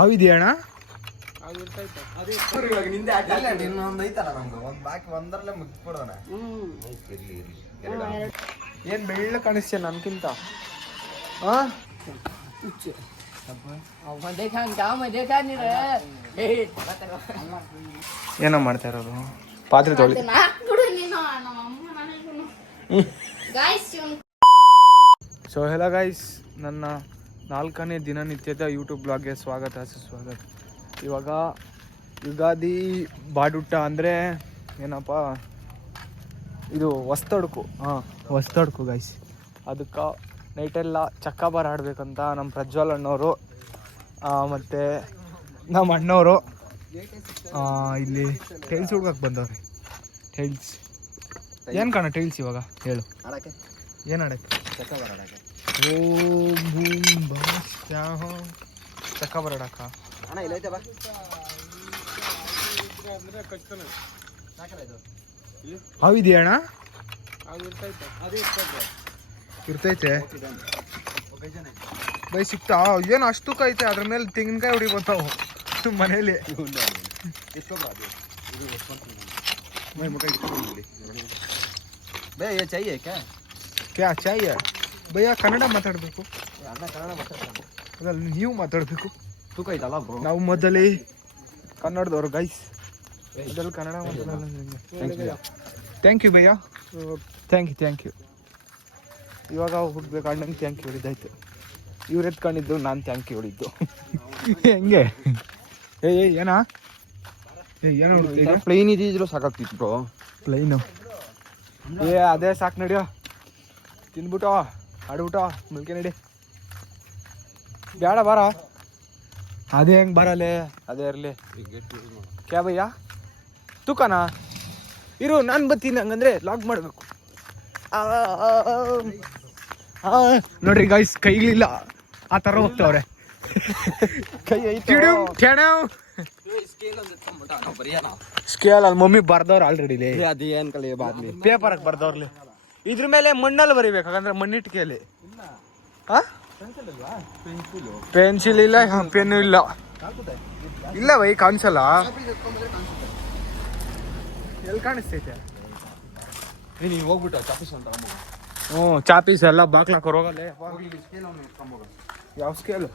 ಹೌದಿಯಾ ಅಣ್ಣ? ಏನ್ ಬೆಳ್ಳ ಕಾಣಿಸ್ತೀಯ ನನ್ಕಿಂತ? ಏನೋ ಮಾಡ್ತಾ ಇರೋದು? ಪಾತ್ರೆ ತೊಳಿ. ಸೊ ಹೆಲೋ ಗೈಸ್, ನನ್ನ 4ನೇ ದಿನನಿತ್ಯದ ಯೂಟ್ಯೂಬ್ ಬ್ಲಾಗ್ಗೆ ಸ್ವಾಗತ ಸುಸ್ವಾಗತ. ಇವಾಗ ಯುಗಾದಿ ಬಾಡೂಟ ಅಂದರೆ ಏನಪ್ಪ, ಇದು ಹೊಸ್ತಡ್ಕು. ಹೊಸ್ತಡ್ಕು ಗೈಸ್. ಅದಕ್ಕೆ ನೈಟೆಲ್ಲ ಚಕ್ಕಬಾರ ಆಡಬೇಕಂತ ನಮ್ಮ ಪ್ರಜ್ವಲ್ ಅಣ್ಣವರು ಮತ್ತು ನಮ್ಮ ಅಣ್ಣವರು ಇಲ್ಲಿ ಟೈಲ್ಸ್ ಹುಡ್ಕಕ್ಕೆ ಬಂದವ್ರಿ. ಟೈಲ್ಸ್ ಏನು ಕಾಣ ಟೈಲ್ಸ್ ಇವಾಗ ಹೇಳು, ಏನು ಆಡಕ್ಕೆ? ಚಕ್ಕಬಾರ ಆಡಕ್ಕೆ. ಓ ಬೂಮ್ ಬಸ್ ಚಕ್ಕಬಾರ ಆಡಕ್ಕ ಅಣ್ಣ ಇಲ್ಲ ಬಾ. ಹೌದಿಯಾ ಅಣ್ಣ? ಇರ್ತೈತೆ ಬೈ. ಸಿಕ್ತಾ? ಏನು ಅಷ್ಟು ತೂಕ ಐತೆ ಅದ್ರ ಮೇಲೆ ತೆಂಗಿನಕಾಯಿ ಹೊಡಿ ಬರ್ತಾವು ಮನೇಲಿ. ಭಯ್ಯ ಚಾಹಿಯೇ ಕ್ಯಾ ಚಾಹಿಯೇ ಭಯ್ಯ? ಕನ್ನಡ ಮಾತಾಡಬೇಕು. ಅದಲ್ಲ, ನೀವು ಮಾತಾಡಬೇಕು. ತೂಕ ಐತಲ್ಲ ನಾವು ಮೊದಲೇ ಕನ್ನಡದವ್ರು ಗೈಸ್. ಅದರಲ್ಲಿ ಕನ್ನಡ ಮಾತಾಡಲ್ಲ. ಥ್ಯಾಂಕ್ ಯು ಭಯ್ಯ, ಥ್ಯಾಂಕ್ ಯು. ಇವಾಗ ಹೋಗ್ಬೇಕು ಅಣ್ಣಂಗೆ ಥ್ಯಾಂಕ್ ಯು ಹೇಳಿದ್ದಾಯ್ತು. ಇವ್ರು ಎತ್ಕೊಂಡಿದ್ದು ನಾನು ಥ್ಯಾಂಕ್ ಯು ಹೇಳಿದ್ದು. ಹೆಂಗೆ ಏನಾ? ಏನೋ ಪ್ಲೈನ್ ಇದ್ದಿದ್ರು ಸಾಕಾಗ್ತಿತ್ತು ಬ್ರೋ. ಪ್ಲೈನು ಅದೇ ಸಾಕು. ನಡಿಯೋ ತಿನ್ಬಿಟ್ಟು ಆಡ್ಬಿಟ್ಟು ಮುಲ್ಕೆ ನಡಿ. ಬೇಡ ಬಾರ. ಅದೇ ಹೆಂಗೆ ಬರಲ್ಲೇ, ಅದೇ ಇರಲಿ. ಕ್ಯಾ ಭಯ್ಯ ತೂಕನಾ? ಇರು ನಾನು ಬರ್ತೀನಿ. ಹಂಗಂದ್ರೆ ಲಾಗ್ ಮಾಡಬೇಕು. ನೋಡ್ರಿ ಗೈಸ್, ಕೈಲಿಲ್ಲ ಆ ಥರ ಹೋಗ್ತಾವ್ರೆ. ಕೈ ಸ್ಕೇಲ್ ಅಲ್ಲಿ ಮಮ್ಮಿ ಬರ್ದವ್ರು ಆಲ್ರೆಡಿ. ಅದೇನ್ ಕಲಿ ಪೇಪರ್ ಬರ್ದವ್ರಲ್ಲಿ. ಇದ್ರ ಮೇಲೆ ಮಣ್ಣಲ್ಲಿ ಬರಿಬೇಕು, ಹಾಗಂದ್ರೆ ಮಣ್ಣಿಟ್ಕೆಯಲ್ಲಿ. ಪೆನ್ಸಿಲ್ ಇಲ್ಲ, ಪೆನ್ನು ಇಲ್ಲ. ಇಲ್ಲ ಬೈ, ಕಾಣಿಸಲ್ಲ. ಎಲ್ಲಿ ಕಾಣಿಸ್ತೈತೆ? ನೀನು ಹೋಗ್ಬಿಟ್ಟ ಚಾಪೀಸ್ ಅಂತ. ಹ್ಞೂ ಚಾಪೀಸ್ ಎಲ್ಲ ಬಾಕ್ಲಾಕೋರ್ ಹೋಗಲ್ಲ. ಯಾವ ಸ್ಕೇಲು?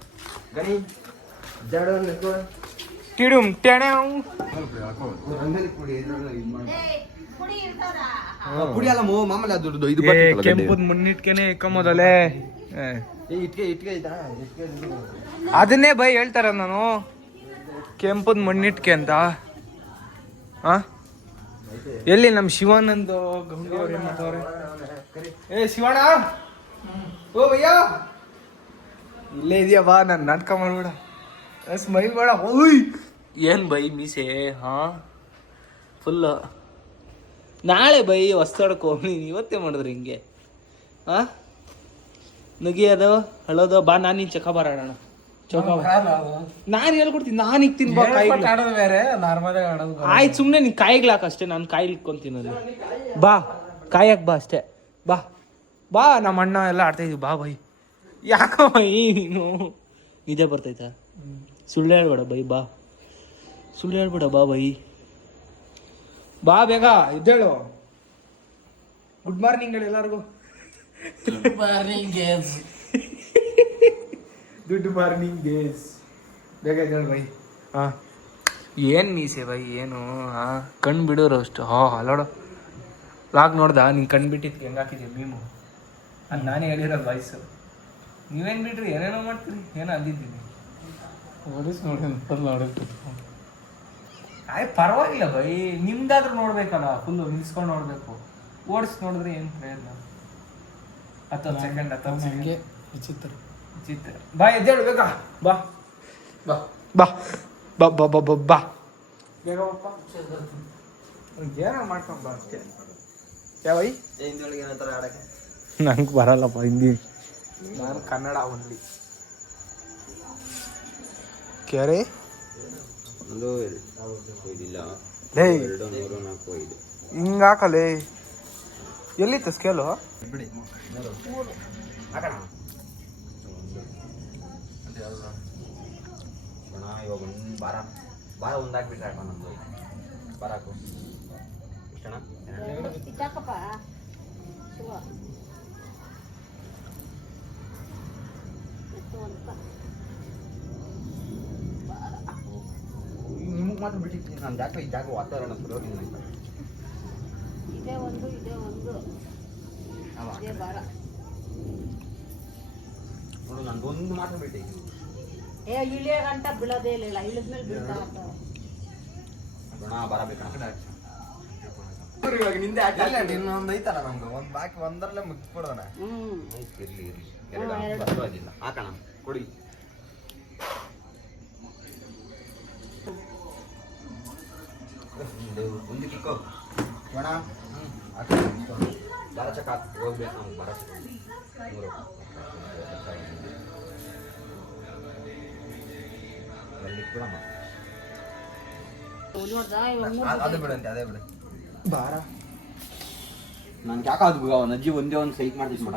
ಟಿಡುಮ್ ಟೆಣೆ ಕೆಂಪದ ಮುನ್ನಿಟ್ಕೆನೆ ಇಕ್ಕಂಬೋದಲ್ಲೇ. ಅದನ್ನೇ ಬೈ ಹೇಳ್ತಾರ ನಾನು, ಕೆಂಪದ ಮಣ್ಣಿಟ್ಕೆ ಅಂತ. ಎಲ್ಲಿ ನಮ್ಮ ಶಿವಾನಂದ್ ಗೌಂಡಿ ಅವ್ರು ಏನ್ ಮಾಡ್ತವ್ರೆ? ಏ ಶಿವಣ್ಣ, ಓ ಭಯ್ಯ ಇಲ್ಲೇ ಇದೆಯಾ ಬಾ. ನಾನು ನಾಟಕ ಮಾಡ್ಬೇಡ, ಸ್ಮೈಲ್ ಬೇಡ. ಓಯ್ ಏನ್ ಬೈ ಮೀಸೆ? ಫುಲ್ ನಾಳೆ ಬೈ ಹೊಸ್ತಡ್ಕೊ. ನೀನು ಇವತ್ತೇ ಮಾಡಿದ್ರಿ ಹಿಂಗೆ? ನಗಿಯೋದು ಅಳೋದು. ಬಾ ನಾನು ನೀನು ಚಕ್ಕಬಾರ ಆಡೋಣ. ನಾನು ಹೇಳ್ಕೊಡ್ತೀನಿ. ನಾನು ಇಕ್ತೀನಿ ಬಾ. ಆಯ್ತು ಸುಮ್ಮನೆ ನೀನು ಕಾಯಿಗ್ಲಾಕ ಅಷ್ಟೇ. ನಾನು ಕಾಯಿಲ್ ಇಕ್ಕೊಂತೀನಿ ಅಲ್ಲಿ. ಬಾ ಕಾಯಕ್ ಬಾ ಅಷ್ಟೇ. ಬಾ ಬಾ. ನಮ್ಮ ಅಣ್ಣ ಎಲ್ಲ ಆಡ್ತಾಯಿದ್ವಿ. ಬಾ ಬೈ. ಯಾಕೋ ಬೈ ನೀನು ನಿಜ ಬರ್ತೈತಾ? ಸುಳ್ಳು ಹೇಳ್ಬೇಡ ಬೈ. ಬಾ ಸುಳ್ಳು ಹೇಳ್ಬೇಡ. ಬಾ ಬೈ ಬಾ ಬೇಗ ಎದ್ದೇಳು. ಗುಡ್ ಮಾರ್ನಿಂಗ್ ಹೇಳಿ ಎಲ್ಲರಿಗೂ. ಗುಡ್ ಮಾರ್ನಿಂಗ್ ಗೇಸ್. ಬೇಗ ಎದ್ದೇಳು ಬೈ. ಏನು ಮೀಸೆ ಬೈ? ಏನು ಕಣ್ಣು ಬಿಡೋರು ಅಷ್ಟು. ಅಲ್ಲೋಡ ಲಾಗ್ ನೋಡ್ದ? ನೀನು ಕಣ್ಣು ಬಿಟ್ಟಿದ್ದು ಹೆಂಗೆ ಹಾಕಿದ್ಯಾ ಮೀಮು? ಅದು ನಾನೇ ಹೇಳಿರೋದು ವಾಯ್ಸು. ನೀವೇನು ಬಿಡ್ರಿ, ಏನೇನೋ ಮಾಡ್ತೀರಿ. ಏನೋ ಅಂದಿದ್ದೀನಿ ಓಡಿಸ್ ನೋಡಿ ಆಯ್ತು ಪರವಾಗಿಲ್ಲ ಬೈ. ನಿಮ್ದಾದ್ರೂ ನೋಡ್ಬೇಕಲ್ಲ, ಫುಲ್ಲು ನಿಲ್ಸ್ಕೊಂಡು ನೋಡ್ಬೇಕು. ಓಡಿಸ್ ನೋಡಿದ್ರೆ ಏನು ಪ್ರಯೋಜನ? 10 ಸೆಕೆಂಡ್ 10 ಸೆಕೆಂಡ್ ವಿಚಿತ್ರ. ಬಾ ಎದ್ದೇಳು ಬೇಗ. ಬಾ ಬಾ ಬಾ ಬಾ ಬಾ ಬಾ ಬಾ ಬಾ ಬೇಗ ಬಪ್ಪ. ಏನೋ ಮಾಡ್ಕೊಂಡು ಬಾ ಅಷ್ಟೇ. ಯಾವ ಹಿಂದಿಯೊಳಗೆ ಏನಂತಾರೆ ಆಡಕ್ಕೆ? ನಂಗೆ ಬರಲ್ಲಪ್ಪ ಹಿಂದಿ. ನಾನು ಕನ್ನಡ ಓನ್ಲಿ. ಕ್ಯಾರೆ ಹಿಂಗಾಕಲೇ. ಎಲ್ಲಿತ್ತು ಸ್ಕೇಲು? ಇವಾಗ ಒಂದು ಬಾರ ಒಂದು ಹಾಕ್ಬಿಟ್ರೆ ಹಾಕೋಣ ನಮ್ಮದು ಬಾರ ಹಾಕು ಇಷ್ಟಣ್ಣ ಇದ್ದಾಕಪ್ಪ ಶಿವ ನಿಮಗೆ ಮಾತ್ರ ಬಿಟ್ಟಿದ್ದೀನಿ ನಾನು ಜಾಗ ಈ ಜಾಗ ವಾತಾವರಣ ಸುಲಭ ಇದೇ ಒಂದು ಇದೇ ಬಾರ ನೋಡು ನಂದೊಂದು ಮಾತ್ರ ಬಿಟ್ಟೆ ಏ ಇಳಿಯ ಗಂಟ ಬೀಳೋದೇ ಇಲ್ಲ ಇಳಿದ್ಮೇಲೆ ಬೀಳ್ತಾ ಬಾರ ಬೇಕಣ್ಣ ಇವಾಗ ನಿಂದೆ ಆಟ ಇನ್ನೊಂದು ಐತಲ್ಲ ನಮ್ದು ಒಂದು ಬಾಕಿ ಒಂದರಲ್ಲೇ ಮುಗಿಸ್ಕೊಡೋಣ. ಇರ್ಲಿ ಎರಡು ಪರವಾಗಿಲ್ಲ ಹಾಕೋಣ ಕೊಡಿ ಒಂದು ಕಿಕ್ಕೋ ಬೇಡ ಬಾರ ಚಕ್ಕ ಹೋಗ್ಬೇಕು ನಾವು ಬಾರ ಬಿಡಮ್ಮ ಅದೇ ಬಿಡಂತೆ ಅದೇ ಬಿಡ ಬಾರ ನಾನು ಯಾಕಾದ್ರು ಅವನ ಅಜ್ಜಿ ಒಂದೇ ಒಂದು ಸೈಟ್ ಮಾಡ್ತಿದ್ ಮಾಡ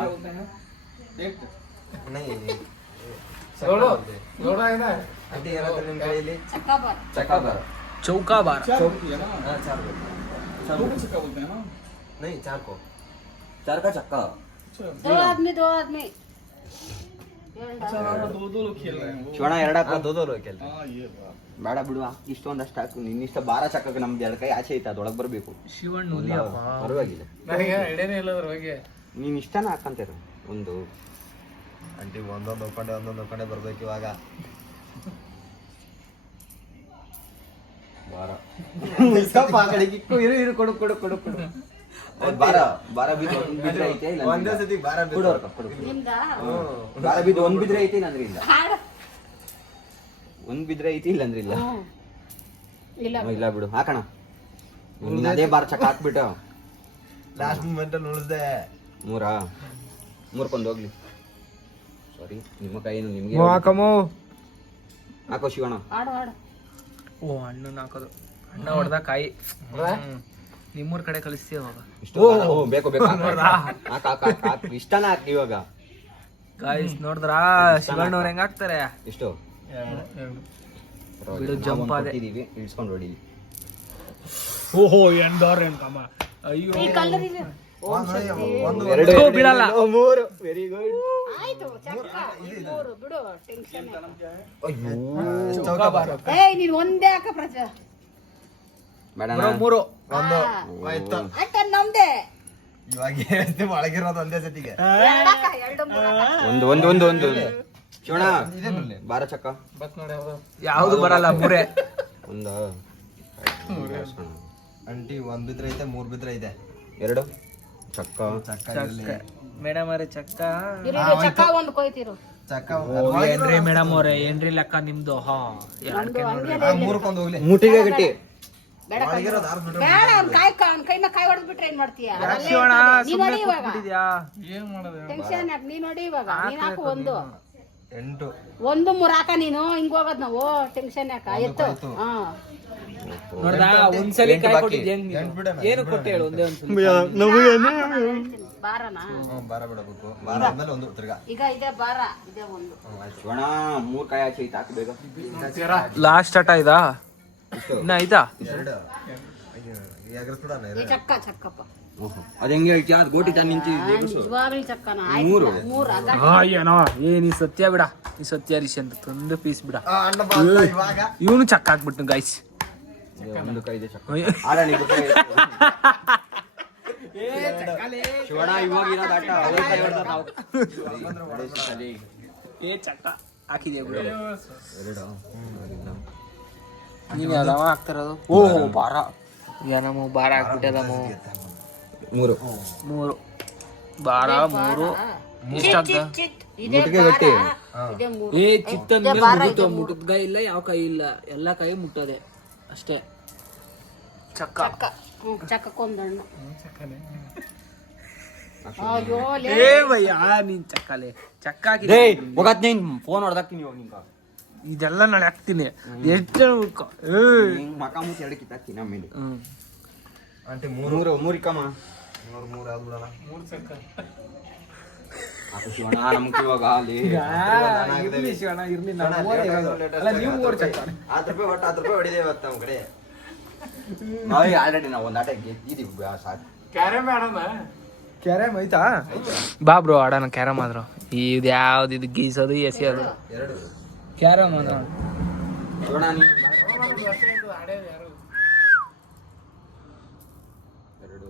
ಅದೇ ಏನಾದ್ರು ನಿಮ್ಮ ಕೈಯಲ್ಲಿ ಚಕ್ಕ ಬಾರ चौका बार चार नहीं चार को चार का चक्का दो आदमी दो लोग खेल रहे हैं वो। ಶಿವಣ್ಣ ಎರಡಕ್ಕ दो लोग खेल हाँ ये बात ಬೇಡ ಬಿಡುವ ಇಷ್ಟೊಂದಷ್ಟು ಹಾಕು ನಿನ್ನಿಷ್ಟ ಬಾರ ಚಕ್ಕಕ್ಕೆ ನಮ್ದು ಎರಡು ಕೈ ಆಚೆ ಐತೆ ಅದೊಳಗೆ ಬರಬೇಕು ಶಿವಣ್ಣ ಪರವಾಗಿಲ್ಲ ನನಗೆ ಐಡಿಯಾನೇ ಇಲ್ಲ ಅದ್ರ ಬಗ್ಗೆ. ನೀನು ಇಷ್ಟನ ಹಾಕಂತೀರ ಒಂದು ಅಂಟಿ ಒಂದೊಂದು ಒಪ್ಕೊಂಡೆ ಬರ್ಬೇಕು ಇವಾಗ. ಬಾರ ಸ್ವಲ್ಪ ಆ ಕಡೆ ಕಿಕ್ಕು ಇರು ಕೊಡು ಬಾರ ಬಿದ್ದು ಒಂದು ಬಿದ್ರೆ ಐತೆ ಇಲ್ಲ ಒಂದೇ ಸತಿ ಬಾರ ಕೊಡು ಬಾರ ಬಿದ್ದು ಒಂದು ಬಿದ್ರೆ ಐತೆ ಇಲ್ಲ ಅಂದ್ರೆ ಇಲ್ಲ ಒಂದು ಬಿದ್ರೆ ಐತಿ ಇಲ್ಲ ಅಂದ್ರೆ ಇಲ್ಲ ಇಲ್ಲ ಬಿಡು ಹಾಕೋಣ ನೀನು ಅದೇ ಬಾರ ಚಕ್ಕ ಹಾಕ್ಬಿಟ್ಟು ಲಾಸ್ಟ್ ಮೂಮೆಂಟ್ ಅಲ್ಲಿ ಉಳಿಸ್ದೆ. ಮೂರ್ಕೊಂದು ಹೋಗ್ಲಿ ಸಾರಿ ನಿಮ್ಮ ಕೈನು ನಿಮ್ಗೆ ಹಾಕೋ ಶಿವಣ್ಣ ಓ ಹಣ್ಣು ಹಾಕೋದು ಅಣ್ಣ ಹೊಡೆದ ಕಾಯಿ ನಿಮ್ಮೂರ್ ಕಡೆ ಕಳಿಸ್ತೀವಿ ಅವಾಗ. ಇಷ್ಟು ಬೇಕು ಹಾಕ ಇಷ್ಟನ ಹಾಕಿ ಇವಾಗ ಗಾಯ್ಸ್ ನೋಡಿದ್ರಾ ಶಿವಣ್ಣ ಅವ್ರು ಹೆಂಗ್ ಹಾಕ್ತಾರೆ ಇಷ್ಟು ಬಿಡು ಜಂಪ್ ಅದೇ ಇಳಿಸ್ಕೊಂಡು ಹೊಡಿಲಿ. ಓಹೋ ಎಂದೋರ್ ಎನ್ಕಮ್ಮ ಅಯ್ಯೋ ಈ ಕಲರ್ ಇದೆ ಎರಡು ಬಿಡಲ್ಲ. ಮೂರು ವೆರಿ ಗುಡ್. ಆಯ್ತು ಚಕ್ಕ ಮೂರು ಬಿಡು ಟೆನ್ಷನ್ ಚೌಕ ಬಾರ ಏಯ್ ನೀನ್ ಒಂದೇ ಹಾಕ ಪ್ರಜ ಬೇಡ ಮೂರು ಒಂದು ಅಟ್ಟ ನಮ್ದೇ ಇವಾಗ ಹೇಳ್ತೀವಿ ಒಳಗಿರೋದು ಒಂದೇ ಸತಿಗೆ. ಎರಡು ಮೂರು ಒಂದು ಶಿವಣ್ಣ ಬಾರ ಚಕ್ಕ ಯಾವ್ದು ಬರಲ್ಲ ಮೂರೇ. ಒಂದು ಅಂಟಿ ಒಂದ್ ಬಿದ್ರೆ ಐತೆ ಮೂರ್ ಬಿದ್ರೆ ಐತೆ ಎರಡು ಚಕ್ಕ ಮೇಡಮ್ ಅವರೇ ಚಕ್ಕ ಚಕ್ಕ ಒಂದು ಕೊಯ್ತಿರು ಚಕ್ಕ ಏನ್ರಿ ಮೇಡಮ್ ಅವ್ರೆ ಏನ್ರಿ ಲೆಕ್ಕ ನಿಮ್ದು ಮೂರ್ಕೊಂಡ್ ಹೋಗ್ಲಿ. ಮುಟ್ಟಿಗೆ ಗಟ್ಟಿ ಬೇಡ ಒಳಗಿರೋದು ಆರ್ ಬಿಡು. ಬೇಡ ಅವ್ನ ಕೈ ಮ್ಯಾಗ ಕಾಯಿ ಹೊಡೆದ್ ಬಿಟ್ರೆ ಏನ್ ಮಾಡ್ತೀಯ ಶಿವಣ್ಣ ನೀನ್ ನೋಡಿ ಇವಾಗ ಏನ್ ಮಾಡೋದು ಟೆನ್ಷನ್ ಯಾಕೆ ನೀನ್ ನೋಡಿ ಇವಾಗ ನೀನ್ ಹಾಕು ಒಂದು 8 ಒಂದು ಮೂರ್ ಹಾಕ ನೀನು ಹಿಂಗ್ ಹೋಗೋದ್ ನಾವು ಟೆನ್ಷನ್ ಯಾಕ ಎತ್ತು ಹಾ ನೋಡ್ದಾ ಒಂದ್ಸಲಿ ಕಾಯಿ ಕೊಟ್ಟಿದ್ದೆ ಏನು ಕೊಟ್ಟೆ ಹೇಳು ಒಂದೇ ಒಂದ್ಸಲಿ ಬಾರನಾ ಬಾರ ಬಿಡಬೇಕು. ಬಾರ ಆದ್ಮೇಲೆ ಒಂದು ತಿರ್ಗಾ ಈಗ ಇದೆ ಬಾರ ಇದೆ ಒಂದು ಶಿವಣ್ಣ ಮೂರ್ ಕಾಯಿ ಆಚೆ ಐತೆ ಹಾಕ್ಬೇಕು. ಲಾಸ್ಟ್ ಆಟ ಇದಾ ಇನ್ನ ಆಯ್ತಾ ಎರಡು ಎಗರ್ಸ್ಬಿಡಣ ಈ ಚಕ್ಕ ಚಕ್ಕಪ್ಪ ಅದ್ ಹೆಂಗೆ ಹೇಳ್ತೀಯ ಅದು ಗೋಟಿ ತಾನು ನಿಂತಿದ್ದೆ ನಿಜವಾಗ್ಲಿ ಚಕ್ಕನ ಮೂರು. ಮೂರ್ ಏನೋ ನೀ ಸತ್ಯ ಬಿಡ ನೀ ಸತ್ಯ ಹರೀಶ್ ಅಂತ ತಂದು ಪೀಸ್ ಬಿಡ ಅಣ್ಣ ಬಂದ ಇವಾಗ ಇವನು ಚಕ್ಕ ಹಾಕ್ಬಿಟ್ಟು ಗಾಯ್ಸ್ ಒಂದು ಕೈ ಇದೆ ಚಕ್ಕ ಆಡ ನೀವು ಶಿವಣ್ಣ ಇವಾಗ ಇರೋದು ಆಟ ಅವ್ರ ಕೈ ಹೊಡ್ದ ನಾವು ಚಕ್ಕ ಹಾಕಿದ್ಯಾ ಬಿಡು ಎರಡು ನೀವ್ ಯಾವ್ದವ ಹಾಕ್ತಿರೋದು ಓಹೋ ಬಾರ ಏನಮ್ಮ ಬಾರ ಹಾಕ್ಬಿಟ್ಟದಮ್ಮ ಮೂರು ಮೂರು ಬಾರ ಮೂರು ಎಷ್ಟಾಗ್ತ ಇದೆ ಮುಟ್ಟಿಗೆ ಗಟ್ಟಿ ಇದೆ ಮೂರು ಏ ಚಿತ್ತ ಮುಟ್ಟದ ಕಾಯಿ ಇಲ್ಲ ಯಾವ ಕಾಯಿ ಇಲ್ಲ ಎಲ್ಲಾ ಕಾಯಿ ಮುಟ್ಟದೆ ಅಷ್ಟೇ ಚಕ್ಕ ಚಕ್ಕ ಚಕ್ಕಕ್ಕೊಂದಣ್ಣು ಅಯ್ಯೋ ಲೇ ಏ ಭಯ್ಯ ನೀನ್ ಚಕ್ಕಲೆ ಚಕ್ಕ ಹಾಕಿದೆ ಏಯ್ ಹೋಗತ್ ನೀನ್ ಫೋನ್ ಹೊಡೆದಾಕ್ತೀನಿ ಇವಾಗ ನಿಂಗ ಇದೆಲ್ಲ ನಾಳೆ ಹಾಕ್ತೀನಿ ಎಷ್ಟು ಹಿಂಗ್ ಮಕ ಮುಚ್ಚಿ ಎರಡು ಕಿತ್ತಾಕ್ತೀನಿ ಆಮೇಲೆ ಅಂಟಿ ಮೂರು ಮೂರಿಕಮ್ಮ ಮೂರ್ ಯಾವ್ದು ಬಿಡೋಣ. ಹಾಕು ಶಿವಣ್ಣ ನಮ್ಗೆ ಇವಾಗ ಅಲ್ಲಿ ಇರ್ಲಿ ಶಿವಣ್ಣ ಇರ್ಲಿ ನಾವು ಓವರ್ ಇರೋದು. ಅಲ್ಲ ನೀವು ಓವರ್ ಚೆಕ್ ಮಾಡಿ 10 ರೂಪಾಯಿ ಒಟ್ಟು 10 ರೂಪಾಯಿ ಹೊಡಿದೇವೆ ಇವತ್ತು ನಮ್ಮ ಕಡೆ ನಾವೇ ಆಲ್ರೆಡಿ ನಾವು ಒಂದು ಆಟ ಗೆದ್ದಿದ್ದೀವಿ ಸಾಕು ಕ್ಯಾರಮ್ ಆಡೋಣ ಕ್ಯಾರಮ್ ಐತಾ ಬಾ ಬ್ರೋ ಆಡೋಣ ಕ್ಯಾರಮ್ ಆದ್ರು ಇದು ಯಾವ್ದು ಇದು ಗೀಸೋದು ಎಸೆಯೋದು ಎರಡು ಕ್ಯಾರಮ್ ಆದ್ರ ಶಿವಣ್ಣ ನೀವು ಎರಡು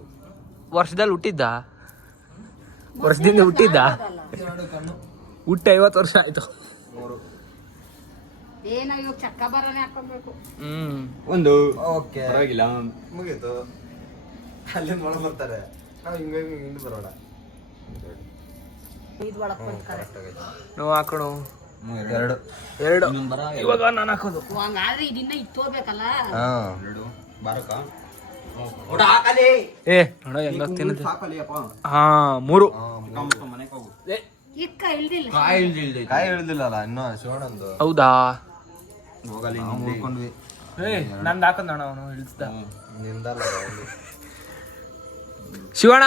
ವರ್ಷದಲ್ಲಿ ಹುಟ್ಟಿದ್ದ ವರ್ಷದಿಂದ ಹುಟ್ಟಿದ್ದ ಹುಟ್ಟಿ 50 ವರ್ಷ ಆಯ್ತು. ಮೂರು ಏನೋ ಇವಾಗ ಚಕ್ಕ ಬರನೇ ಹಾಕೊಬೇಕು. ಒಂದು ಓಕೆ ಪರವಾಗಿಲ್ಲ ಮುಗೀತು ಅಲ್ಲಿಂದ ಒಳಗೆ ಬರ್ತಾರೆ ನಾವು ಹಿಂಗೆ ಹಿಂದೆ ಬರೋಣ ಇದು ಒಳಗೆ ಬಂದ್ಕರೆ. ನಾವು ಹಾಕೋಣ ಎರಡು ಎರಡು ಇನ್ನೊಂದು ಬರ ಇವಾಗ ನಾನು ಹಾಕೋದು ಹಂಗಾದ್ರೆ ಇದನ್ನ ಇತ್ತೋಬೇಕಲ್ಲ. ಎರಡು ಬಾರಕ ಊಟ ಹಾಕಲಿ ಏ ನೋಡ ಹೆಂಗ ತಿನ್ನದು ಹಾಕಲಿ ಅಪ್ಪ ಹಾ 3 ಮನೆಗೆ ಹೋಗು ಇಕ್ಕ ಇಲ್ದಿಲ್ಲ. ಕಾಯಿ ಇಳ್ದಿಲ್ಲಲ್ಲ ಇನ್ನೂ ಶಿವಣ್ಣಂದು ಹೌದಾ ಹೋಗಲಿ ಮುಳ್ಕೊಂಡ್ವಿ ಏ ನಂದು ಹಾಕದ್ ನೋಡ ಅವನು ಇಳಿಸ್ದ. ನಿಂದಲ್ಲ ಶಿವಣ್ಣ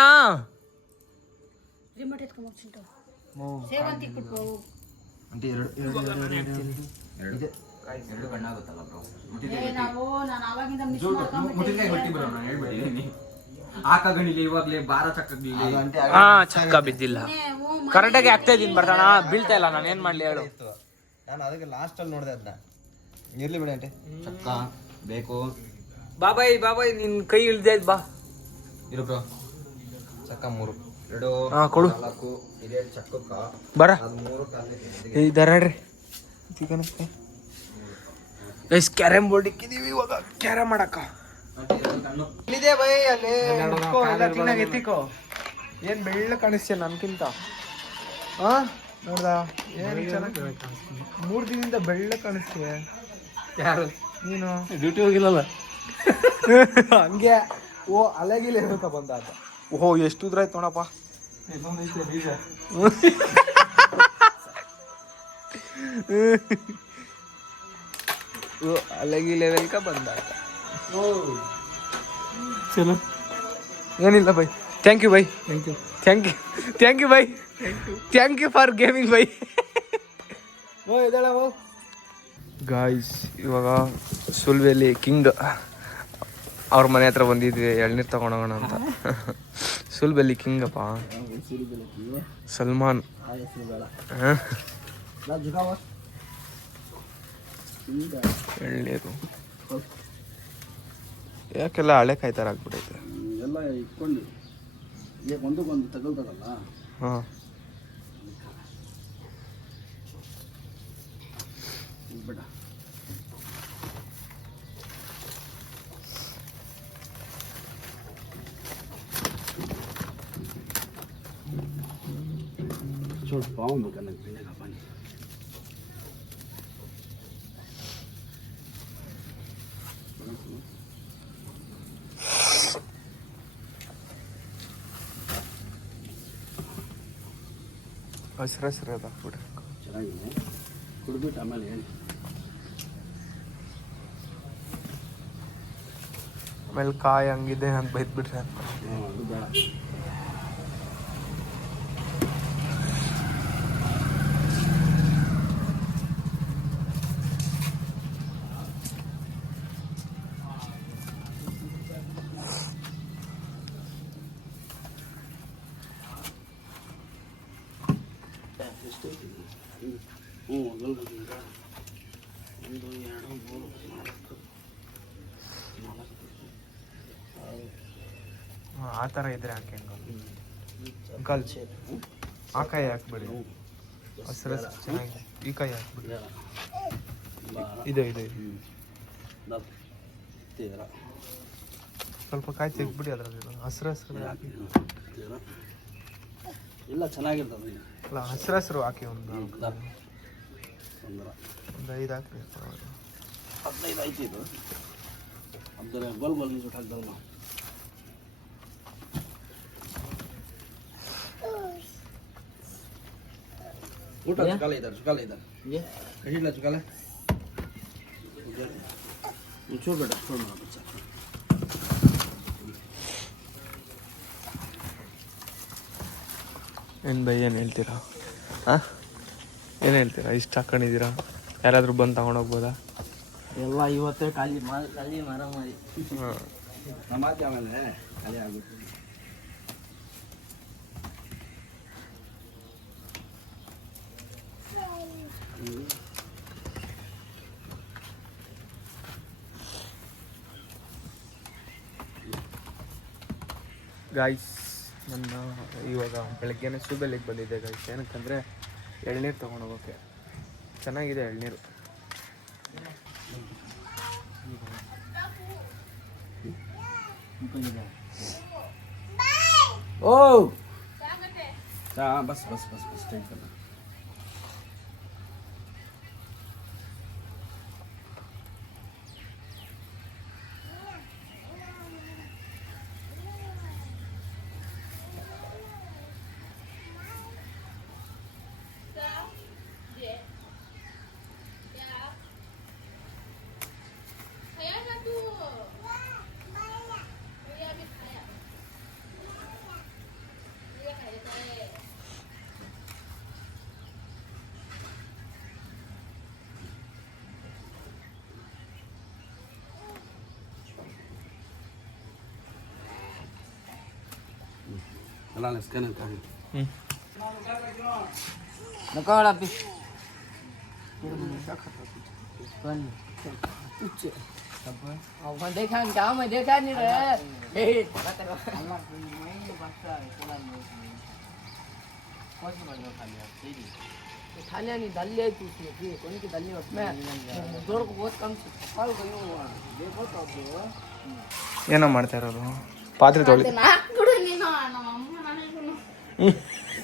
ರಿಮೋಟ್ ಎತ್ಕೊಂಡ್ ಚಿಂಟು. ಸೇವಂತಿ ಕೊಟ್ಟು ಅಂಟಿ ಎರಡು ಕಣ್ಣಾಗುತ್ತಲ್ಲ ಬ್ರೋ ನಾನು ಅವಾಗಿಂದ ಮಿಸ್ ಹಾಕಗಣಿಲಿ ಇವಾಗ್ಲೇ ಬಾರ ಚಕ್ಕಗ್ಲಿ ಹಾ ಚಕ್ಕ ಬಿದ್ದಿಲ್ಲ ಕರೆಕ್ಟಾಗಿ ಆಗ್ತಾ ಇದೀನಿ ಬರ್ತಾನ ಬೀಳ್ತಾ ಇಲ್ಲ ನಾನು ಏನ್ ಮಾಡ್ಲಿ ಹೇಳು. ನಾನು ಅದಕ್ಕೆ ಲಾಸ್ಟ್ ಅಲ್ಲಿ ನೋಡಿದೆ ಅದನ್ನ ಇರ್ಲಿ ಬಿಡಿ ಅಂಟಿ ಚಕ್ಕ ಬೇಕು ಬಾಬಾಯ್ ಬಾಬಾಯ್ ನಿನ್ ಕೈ ಇಳ್ದೆ ಬಾ ಇರು ಬ್ರೋ ಚಕ್ಕ 3 ಎರಡು ಹಾ ಕೊಡು 4 ಇದೆ ಚಕ್ಕಕ್ಕ ಬರ ಅದು 3 ಕಾಲೇ ಇದಾರ ನೋಡ್ರಿ ಚಿಕನ್ ಗೈಸ್ ಕ್ಯಾರಮ್ ಬೋರ್ಡ್ ಇಕ್ಕಿದೀವಿ ಇವಾಗ ಕ್ಯಾರಮ್ ಮಾಡಕ್ಕ ಇಲ್ಲಿದೆ ಬೈ ಅಲ್ಲಿ ಇಟ್ಕೋ, ಎಲ್ಲ ಕ್ಲೀನಾಗಿ ಎತ್ತಿಕೋ. ಏನ್ ಬೆಳ್ಳ ಕಾಣಿಸ್ತೀಯ ನನ್ಕಿಂತ. ಹಾ ನೋಡ್ದ ಏನ್ ಚೆನ್ನಾಗಿ 3 ದಿನದಿಂದ ಬೆಳ್ಳ ಕಾಣಿಸ್ತೀಯ. ಯಾರು ನೀನು ಡ್ಯೂಟಿ ಹೋಗಿಲ್ಲಲ್ಲ ಹಂಗೆ ಓ ಅಲೆಗಿಲ್ಲ ಇರುತ್ತ ಬಂದ ಆತ. ಓಹೋ ಎಷ್ಟು ಉದ್ರ ಆಯ್ತು ನೋಡಪ್ಪ. ಅಲ್ಲಗಿ ಲೆವೆಲ್ का ಬಂದ ಚಲೋ ಏನಿಲ್ಲ bye thank you bye thank you bye thank you for gaming bye. Guys ಇವಾಗ ಸುಲ್ವೆಲಿ ಕಿಂಗ್ ಅವ್ರ ಮನೆ ಹತ್ರ ಬಂದಿದ್ವಿ ಎಳ್ನೀರು ತಗೊಂಡೋಗೋಣ ಅಂತ. ಸುಲ್ಬೆಲಿ ಕಿಂಗ್ ಅಪ್ಪ ಸಲ್ಮಾನ್. ಎಳ್ನೀರು ಯಾಕೆಲ್ಲ ಹಳೆ ಕಾಯ್ತಾರ ಆಗ್ಬಿಟ್ಟೈತೆ ಎಲ್ಲ ಇಟ್ಕೊಂಡು ಒಂದಕ್ಕೊಂದು ತಗೊಳ್ತಾರಲ್ಲ. ಹಾಂ ಬಿಡ చూడు బాగుంది కన్నా పిండిగా పని ಹಸಿರು ಅದಾಕ್ಬಿಡ ಚೆನ್ನಾಗಿದೆ ಕುಡ್ಬಿಟ್ಟು ಆಮೇಲೆ ಏನು ಆಮೇಲೆ ಕಾಯಿ ಹಂಗಿದೆ ಅಂತ ಬೈದ್ಬಿಟ್ರೆ ಅಂತ. ಅದು ಬೇಡ. ಆ ಥರ ಇದ್ರೆ ಹಾಕಿ ಅಂಕಲ್ ಆ ಕಾಯಿ ಹಾಕ್ಬಿಡಿ ಹಸಿರು ಚೆನ್ನಾಗಿದೆ. ಈ ಕಾಯಿ ಹಾಕ್ಬಿಡಿ ಇದೆ ಇದೆ ಸ್ವಲ್ಪ ಕಾಯಿ ತೆಗ್ಬಿಡಿ ಅದ್ರಲ್ಲಿ ಹಸಿರು ಹಾಕಿ. ಇಲ್ಲ ಚೆನ್ನಾಗಿರ್ತದೆ. ಅಲ್ಲ ಹಸಿರು ಹಾಕಿ ಒಂದು 5 ಹಾಕಿ. 15 ಆಯ್ತು ಇದು ಅದರ ಗೋಲ್ ಗೋಲ್ ಜೊತೆ ಹಾಕ್ದಲ್ಲ ನಾವು. ಊಟ ಚುಕಾಲ ಇದ್ದಾರೆ ಕಡಿಲ್ಲ ಚುಕಾಲ ಚೂಡ್ಬೇಡ ಚೂಡ್ ಮಾಡೋದು ಸಾಕು. ಏನು ಬೈ ಏನು ಹೇಳ್ತೀರಾ? ಹಾಂ, ಏನು ಹೇಳ್ತೀರಾ? ಇಷ್ಟು ಹಾಕೊಂಡಿದ್ದೀರಾ, ಯಾರಾದರೂ ಬಂದು ತಗೊಂಡೋಗ್ಬೋದಾ? ಎಲ್ಲ ಇವತ್ತೇ ಖಾಲಿ ಮರ ಮಾಡಿ ಹಾಂ, ಸಮಾಧಿ ಆಮೇಲೆ ಖಾಲಿ ಆಗುತ್ತೆ. ಗಾಯ್ಸ್, ನನ್ನ ಇವಾಗ ಬೆಳಗ್ಗೆನೇ ಸೂಬೆಲ್ಲಿಗೆ ಬಂದಿದ್ದೆ ಗಾಯ್ಸ್. ಏನಕ್ಕಂದರೆ ಎಳ್ನೀರು ತೊಗೊಂಡೋಗೋಕ್ಕೆ. ಚೆನ್ನಾಗಿದೆ ಎಳ್ನೀರು. ಓ ಬಸ್ ಬಸ್ ಬಸ್ ಬಸ್ ಟೆನ್ಷನ್. ಅಲ್ಲ ಸ್ಕ್ಯಾನ್ ಅಂತ देखा गाँव में देखा नहीं रहे खालिया नहीं दल्ली आई थी उसमें फिर कौन की दल्ली उसमें जोर को बहुत कम सफल गई हुआ देखो तो ಏನೋ ಮಾಡ್ತಾ ಇರೋದು? ಪಾತ್ರೆ ತೊಳಿ. ಬಿಡು ನೀನು ನಮ್ಮ ಅಮ್ಮ ನನಗೂ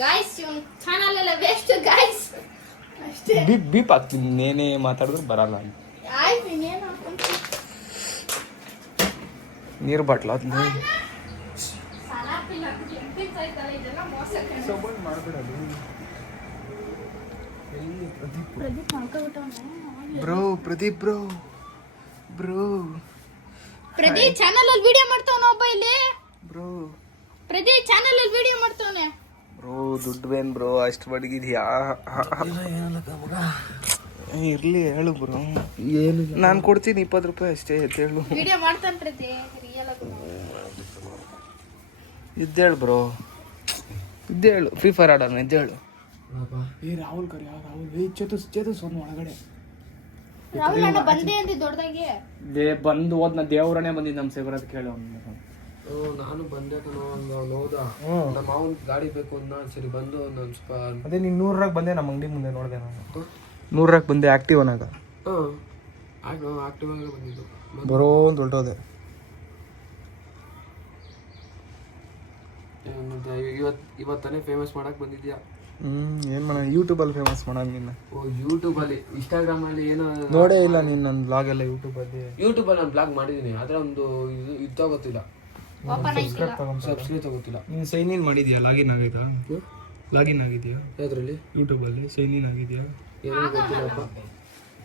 ಗಾಯ್ಸ್ ಇವನ್ ಚಾನಲ್ ಎಲ್ಲ ವೇಸ್ಟ್ ಗಾಯ್ಸ್ ಅಷ್ಟೇ. ಬೀಪ್ ಆಗ್ತೀನಿ, ನೇನೇ ಮಾತಾಡಿದ್ರು ಬರಲ್ಲ. ಆಯ್ತು ಇನ್ನೇನು ಅನ್ಕೊಂತ ನೀರು ಬಾಟ್ಲ ಸಲಾಪಿಲ್ಲ ಎಂಟಿಂಗ್ ಆಯ್ತಲ್ಲ ಇದೆಲ್ಲ ಮೋಸ ಪ್ರದೀಪ್ ಮಾಡ್ಕೊಬಿಟ್ಟವನೆ. Bro Pradeep bro bro Pradeep channel ಅಲ್ಲಿ ವಿಡಿಯೋ ಮಾಡ್ತಾವನ ಒಬ್ಬ ಇಲ್ಲಿ. ಬ್ರೋ ಪ್ರದೀಪ್ ಚಾನಲ್ ಅಲ್ಲಿ ವಿಡಿಯೋ ಮಾಡ್ತಾವನೆ. ಬ್ರೋ ದುಡ್ಡು ಬೇನ್ ಬ್ರೋ, ಅಷ್ಟು ಬಡಗಿದ್ಯಾ? ಇರ್ಲಿ ಹೇಳು ಬ್ರೋ. ಏನು ನಾನು ಕೊಡ್ತೀನಿ 20 ರೂಪಾಯಿ ಅಷ್ಟೇ. ಎದ್ದೇಳು, ವಿಡಿಯೋ ಮಾಡ್ತಾನೆ ಪ್ರದೀಪ್ ರಿಯಲ್ ಆಗಿ. ಇದ್ದೇಳು ಬ್ರೋ, ಇದ್ದೇಳು. ಫ್ರೀ ಫೈರ್ ಆಡೋಣ, ಇದ್ದೇಳು. ರಾಹುಲ್ ಕರಿ ರಾಹುಲ್ ಚೇತಸ್ ಒಂದು ಒಳಗಡೆ ರಾಹುಲ್ ಅಣ್ಣ ಬಂದೆ ಅಂತ ದೊಡ್ಡದಾಗಿ ಬಂದು ಹೋದ್ನ ದೇವ್ರನೇ ಬಂದಿದ್ದು ನಮ್ಮ ಸೇವರದ್ ಕೇಳು. ನಾನು ಬಂದೆ ನೋದ ನಮ್ಮ ಮಾವನ್ ಗಾಡಿ ಬೇಕು ಅಂದ. ಸರಿ ಬಂದು ನಾನು ಸ್ವಲ್ಪ ಅದೇ ನೀನು 100 ಬಂದೆ ನಮ್ಮ ಅಂಗಡಿ ಮುಂದೆ ನೋಡಿದೆ ನಾನು. 100 ಬಂದೆ ಆಕ್ಟಿವ್ ಅನ್ನಾಗ. ಆಕ್ಟಿವ್ ಆಗಿ ಬಂದಿದ್ದು. ಬರೋ ಅಂತ ಹೊರಟೋದೆ. ಇವತ್ತಾನೆ ಫೇಮಸ್ ಮಾಡಕ್ ಬಂದಿದ್ಯಾ? ಏನು ಮಾಡೋಣ, ಯೂಟ್ಯೂಬಲ್ಲಿ ಫೇಮಸ್ ಮಾಡೋಣ ನಿನ್ನ. ಓ ಯೂಟ್ಯೂಬಲ್ಲಿ, ಇನ್ಸ್ಟಾಗ್ರಾಮ್ ಅಲ್ಲಿ ಏನೋ ನೋಡೇ ಇಲ್ಲ ನೀನು ನನ್ನ ಬ್ಲಾಗ್ ಎಲ್ಲ. ಯೂಟ್ಯೂಬಲ್ಲಿ ನಾನು ಬ್ಲಾಗ್ ಮಾಡಿದ್ದೀನಿ, ಆದ್ರೆ ಒಂದು ಇದು ತಗೋತಿಲ್ಲ, ಸಬ್ಸ್ಕ್ರೈಬ್ ತಗೋತಿಲ್ಲ. ನೀನು ಸೈನ್ ಇನ್ ಮಾಡಿದ್ಯಾ? ಲಾಗಿನ್ ಆಗಿದಾ? ಲಾಗಿನ್ ಆಗಿದೆಯಾ ಯಾವ್ದ್ರಲ್ಲಿ? ಯೂಟ್ಯೂಬಲ್ಲಿ ಸೈನ್ ಇನ್ ಆಗಿದೆಯಾ? ಏನೋ ಗೊತ್ತಿಲ್ಲಪ್ಪ.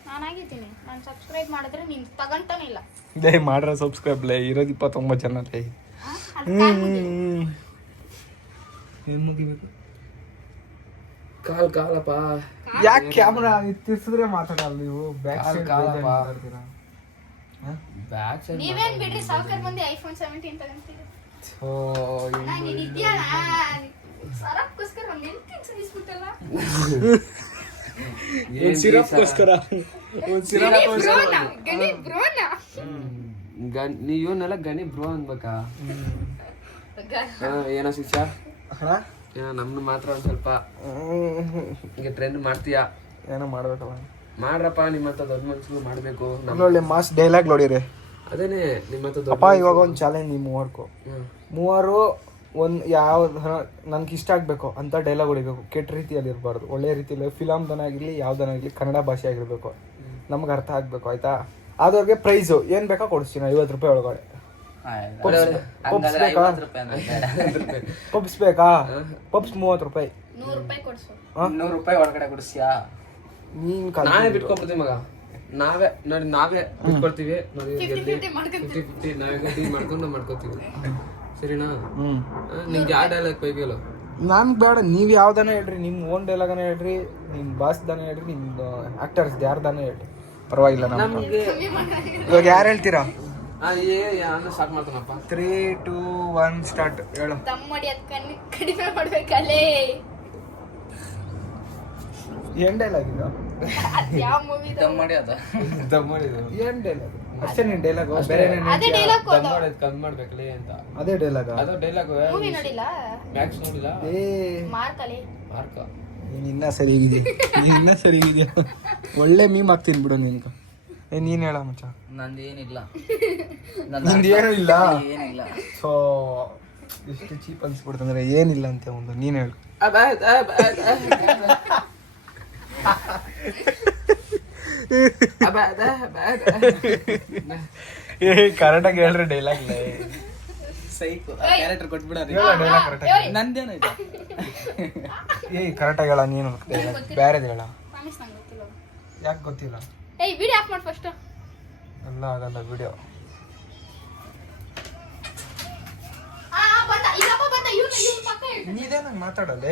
ನಾನಾಗಿದ್ದೀನಿ. ನಾನು ಸಬ್ಸ್ಕ್ರೈಬ್ ಮಾಡಿದ್ರೆ ನೀನು ತಗೊಂತಾನೆ ಇಲ್ಲ. ಲೇ ಮಾಡ್ರ ಸಬ್ಸ್ಕ್ರೈಬ್ ಲೇ, ಇರೋದು 29 ಜನ ಲೇ. ಏನು ಮುಗಿಬೇಕು? ಕಾಲಪ್ಪ. ಯಾಕೆ ಕ್ಯಾಮ್ರಾ ತಿರ್ಸಿದ್ರೆ ಮಾತಾಡಲ್ಲ ನೀವು? ಬ್ಯಾಕ್ ಸೈಡ್ ನೀವೇನ್ ಬಿಡ್ರಿ, ಸಾವ್ಕಾರ್ ಮಂದಿ ಐಫೋನ್ 17 ತಗೊಂತೀರಿ. ನೀನ್ ಇದ್ಯಾಣ ಸರಕ್ಕೋಸ್ಕರ ಒಂದು ಎಂಟಿಂಗ್ ಸಹಿಸ್ಬಿಟ್ಟಲ್ಲ. ಸಿರಪ್ಗೋಸ್ಕರ ಗಣಿ ಬ್ರೋನ ನೀವನ್ನೆಲ್ಲ ಗಣಿ ಬ್ರೋ ಅನ್ಬೇಕಾ? ಏನೋ ಶಿಕ್ಷಾ, ಏನೋ ನಮ್ನ ಮಾತ್ರ ಒಂದ್ ಸ್ವಲ್ಪ ಈಗ ಟ್ರೆಂಡ್ ಮಾಡ್ತೀಯಾ? ಏನೋ ಮಾಡ್ಬೇಕಲ್ಲ, ಮಾಡ್ರಪ್ಪ. ನಿಮ್ಮ ಹತ್ರ ದೊಡ್ಡ ಮನ್ಸು ಮಾಡ್ಬೇಕು. ಒಳ್ಳೆ ಮಾಸ್ ಡೈಲಾಗ್ ನೋಡಿರಿ. ಅದೇನೆ ನಿಮ್ಮ ಹತ್ರ ಅಪ್ಪ ಇವಾಗ ಒಂದು ಚಾಲೆಂಜ್. ನೀವು ಮೂವರು ಒಂದು ಯಾವ ನನ್ಗೆ ಇಷ್ಟ ಆಗಬೇಕು ಅಂತ ಡೈಲಾಗ್ ಹೊಡಿಬೇಕು. ಕೆಟ್ಟ ರೀತಿಯಲ್ಲಿ ಇರಬಾರ್ದು, ಒಳ್ಳೆ ರೀತಿಯಲ್ಲಿ. ಫಿಲಮ್ದನಾಗಿರ್ಲಿ ಯಾವ್ದನಾಗಿರ್ಲಿ ಕನ್ನಡ ಭಾಷೆ ಆಗಿರ್ಬೇಕು. ನಮ್ಗೆ ಅರ್ಥ ಆಗ್ಬೇಕು, ಆಯ್ತಾ? ಆದವ್ರಿಗೆ ಪ್ರೈಸು ಏನು ಬೇಕಾ ಕೊಡಿಸ್ತೀನಿ, 50 ರೂಪಾಯಿ ಒಳಗಡೆ. ಪಪ್ಸ್ ಬೇಕಾ? ಪಪ್ಸ್ 30 ರೂಪಾಯಿ. 100 ರೂಪಾಯಿ ಕೊಡ್ಸು. 100 ರೂಪಾಯಿ ಒಳಗಡೆ ಕೊಡಿಸ್ಯಾ? ನೀನ್ ನಾನೇ ಬಿಟ್ಕೊಡ್ತೀವಿ ಮಗ. ನಾವೇ ಬಿಟ್ಕೊಡ್ತೀವಿ. 50-50 ಮಾಡ್ಕೊಂತೀವಿ. 50-50 ನಾವೇ ಮಾಡ್ಕೊಂಡು ಮಾಡ್ಕೋತೀವಿ. ಸರಿನಾ? ನಿಂಗೆ ಯಾವ ಡೈಲಾಗ್ ಬೇಕಲ್ಲ? ನನ್ಗೆ ಬೇಡ, ನೀವು ಯಾವ್ದಾನ ಹೇಳ್ರಿ, ನಿಮ್ಮ ಓನ್ ಡೈಲಾಗನ ಹೇಳ್ರಿ, ನಿಮ್ಮ ಬಾಸ್ದಾನ ಹೇಳ್ರಿ, ನಿಮ್ಮ ಆಕ್ಟರ್ಸ್ ಯಾರ್ದಾನ ಹೇಳ್ರಿ, ಪರವಾಗಿಲ್ಲ. ನಮ್ಗೆ ಇವಾಗ ಯಾರು ಹೇಳ್ತೀರಾ? ಸ್ಟಾರ್ಟ್ ಮಾಡ್ತಾನಪ್ಪ. 3, 2, 1 ಸ್ಟಾರ್ಟ್. ಹೇಳು. ದಮ್ ಮಾಡಿ ಅದ್ ಕಡಿಮೆ ಮಾಡ್ಬೇಕಲ್ಲೇ. ಏನ್ ಡೈಲಾಗ್ ಇದು? ಯಾವ ಮೂವಿ ದಮ್ ಮಾಡಿ ಅದ ಏನ್ ಡೈಲಾಗ್? ಅಷ್ಟೇ ನಿನ್ ಡೈಲಾಗ್? ಬೇರೆ ಅದೇ ಡೈಲಾಗ್ ಕಮ್ಮಿ ಮಾಡ್ಬೇಕಲ್ಲಿ ಅಂತ. ಅದೇ ಡೈಲಾಗ್? ಅದು ಡೈಲಾಗ್ ಮೂವಿ ನೋಡಿಲ್ಲ, ಮ್ಯಾಕ್ಸ್ ನೋಡಿಲ್ಲ. ಮಾರ್ಕಲೆ ಮಾರ್ಕ ನೀನ್ ಇನ್ನ ಸರಿ ಇದೆ, ಒಳ್ಳೆ ಮೀಮ್ ಆಗ್ತೀನಿ ಬಿಡು ನಿನ್ಗ. ನೀನ್ ಹೇಳ ಮಚ್ಚ. ನಂದೇನಿಲ್ಲ. ನಿಂದೇನು ಇಲ್ಲ? ಏನಿಲ್ಲ. ಸೊ ಎಷ್ಟು ಚೀಪ್ ಅನ್ಸ್ಬಿಡ್ತಂದ್ರೆ ಏನಿಲ್ಲ ಅಂತ ಒಂದು ನೀನ್ ಹೇಳು. ಕರೆಕ್ಟಾಗಿ ಹೇಳ್ರಿ ಡೈಲಾಗ್. ಸೈಕು ಕ್ಯಾರೆಕ್ಟರ್ ಕೊಟ್ಬಿಡೋದು. ಡೈಲಾಗ್ ಕರೆಕ್ಟಾಗಿ. ನಂದೇನಾಯ್ತು? ಕರೆಕ್ಟಾಗಿ ಹೇಳ ನೀನು. ಬೇರೆದು ಹೇಳ. ಪ್ರಾಮಿಸ್ ನಂಗೆ ಗೊತ್ತಿಲ್ಲ. ಯಾಕೆ ಗೊತ್ತಿಲ್ಲ? ಏಯ್ ವಿಡಿಯೋ ಆಫ್ ಮಾಡಿ ಫಸ್ಟ್. ಎಲ್ಲ ಆಗಲ್ಲ ವಿಡಿಯೋ. ಬಂದ ಇಲ್ಲಪ್ಪ, ಬಂದ ಇವನು ಪಕ್ಕ ಹೇಳ್ತಾನೆ. ನೀದೇನಂಗ್ ಮಾತಾಡಲ್ಲ.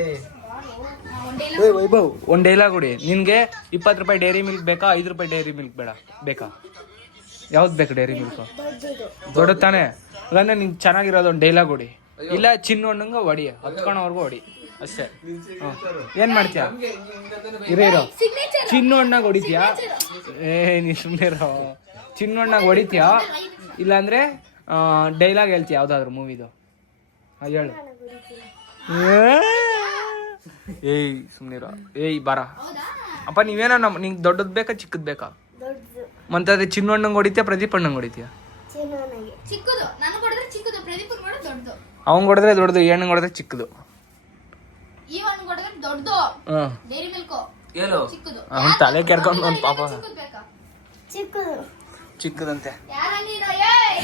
ಒಂದೇ ವೈಭವ್ ಒಂದ್ ಡೈಲಾಗ್ ಹೊಡಿ. ನಿನ್ಗೆ 20 ರೂಪಾಯಿ ಡೈರಿ ಮಿಲ್ಕ್ ಬೇಕಾ, 5 ರೂಪಾಯಿ ಡೈರಿ ಮಿಲ್ಕ್ ಬೇಕಾ? ಯಾವ್ದು ಬೇಕು ಡೈರಿ ಮಿಲ್ಕ್? ದೊಡ್ಡ ತಾನೆ. ಅಂದ್ರೆ ನಿಂಗೆ ಚೆನ್ನಾಗಿರೋದು ಒಂದು ಡೈಲಾಗ್ ಹೊಡಿ. ಇಲ್ಲ ಚಿನ್ನು ಹಣ್ಣಂಗ ಹೊಡಿ, ಹತ್ಕೊಳವರೆಗೂ ಹೊಡಿ ಅಷ್ಟೇ. ಏನ್ ಮಾಡ್ತೀಯ? ಇರೋ ಚಿನ್ನು ಹಣ್ಣಾಗ ಹೊಡಿತೀಯಾ? ನೀ ಸುಮ್ಮನೆ ಇರೋ. ಚಿನ್ನು ಹಣ್ಣಾಗ ಹೊಡಿತೀಯಾ? ಇಲ್ಲಾಂದ್ರೆ ಡೈಲಾಗ್ ಹೇಳ್ತೀಯ ಯಾವ್ದಾದ್ರು ಮೂವಿದು? ಹೇಳು. ಏಯ್ ಸುಮ್ನಿರ. ಏಯ್ ಬಾರ ಅಪ್ಪ. ನೀವೇನ ನಿಂಗೆ ದೊಡ್ಡದ್ ಬೇಕಾ ಚಿಕ್ಕದ್ ಬೇಕಾ? ಮತ್ತೆ ಅದೇ ಚಿನ್ನು ಹಣ್ಣಂಗೆ ಹೊಡಿತೀಯ, ಪ್ರದೀಪ್ ಹಣ್ಣಂಗೆ ಹೊಡಿತೀಯ? ಚಿಕ್ಕದು ನಾನು ಕೊಡಿದ್ರೆ ಚಿಕ್ಕದು, ಪ್ರದೀಪ್ ಕೊಡ ದೊಡ್ಡದು. ಅವ್ನ್ ಕೊಡಿದ್ರೆ ದೊಡ್ಡದು, ಹೆಣ್ಣಂಗೆ ಹೊಡೆದ್ರೆ ಚಿಕ್ಕದು. ಇವನ್ ಕೊಡಿದ್ರೆ ದೊಡ್ಡದು. ಡೈರಿ ಮಿಲ್ಕ್ ಹೇಳು. ಚಿಕ್ಕದು. ಅವ್ನ್ ತಲೆ ಕೆರ್ಕೊಂಡು ಒಂದ್ ಪಾಪ. ಚಿಕ್ಕದು ಬೇಕಾ? ಚಿಕ್ಕದಂತೆ. ಯಾರ ನೀನು? ಏಯ್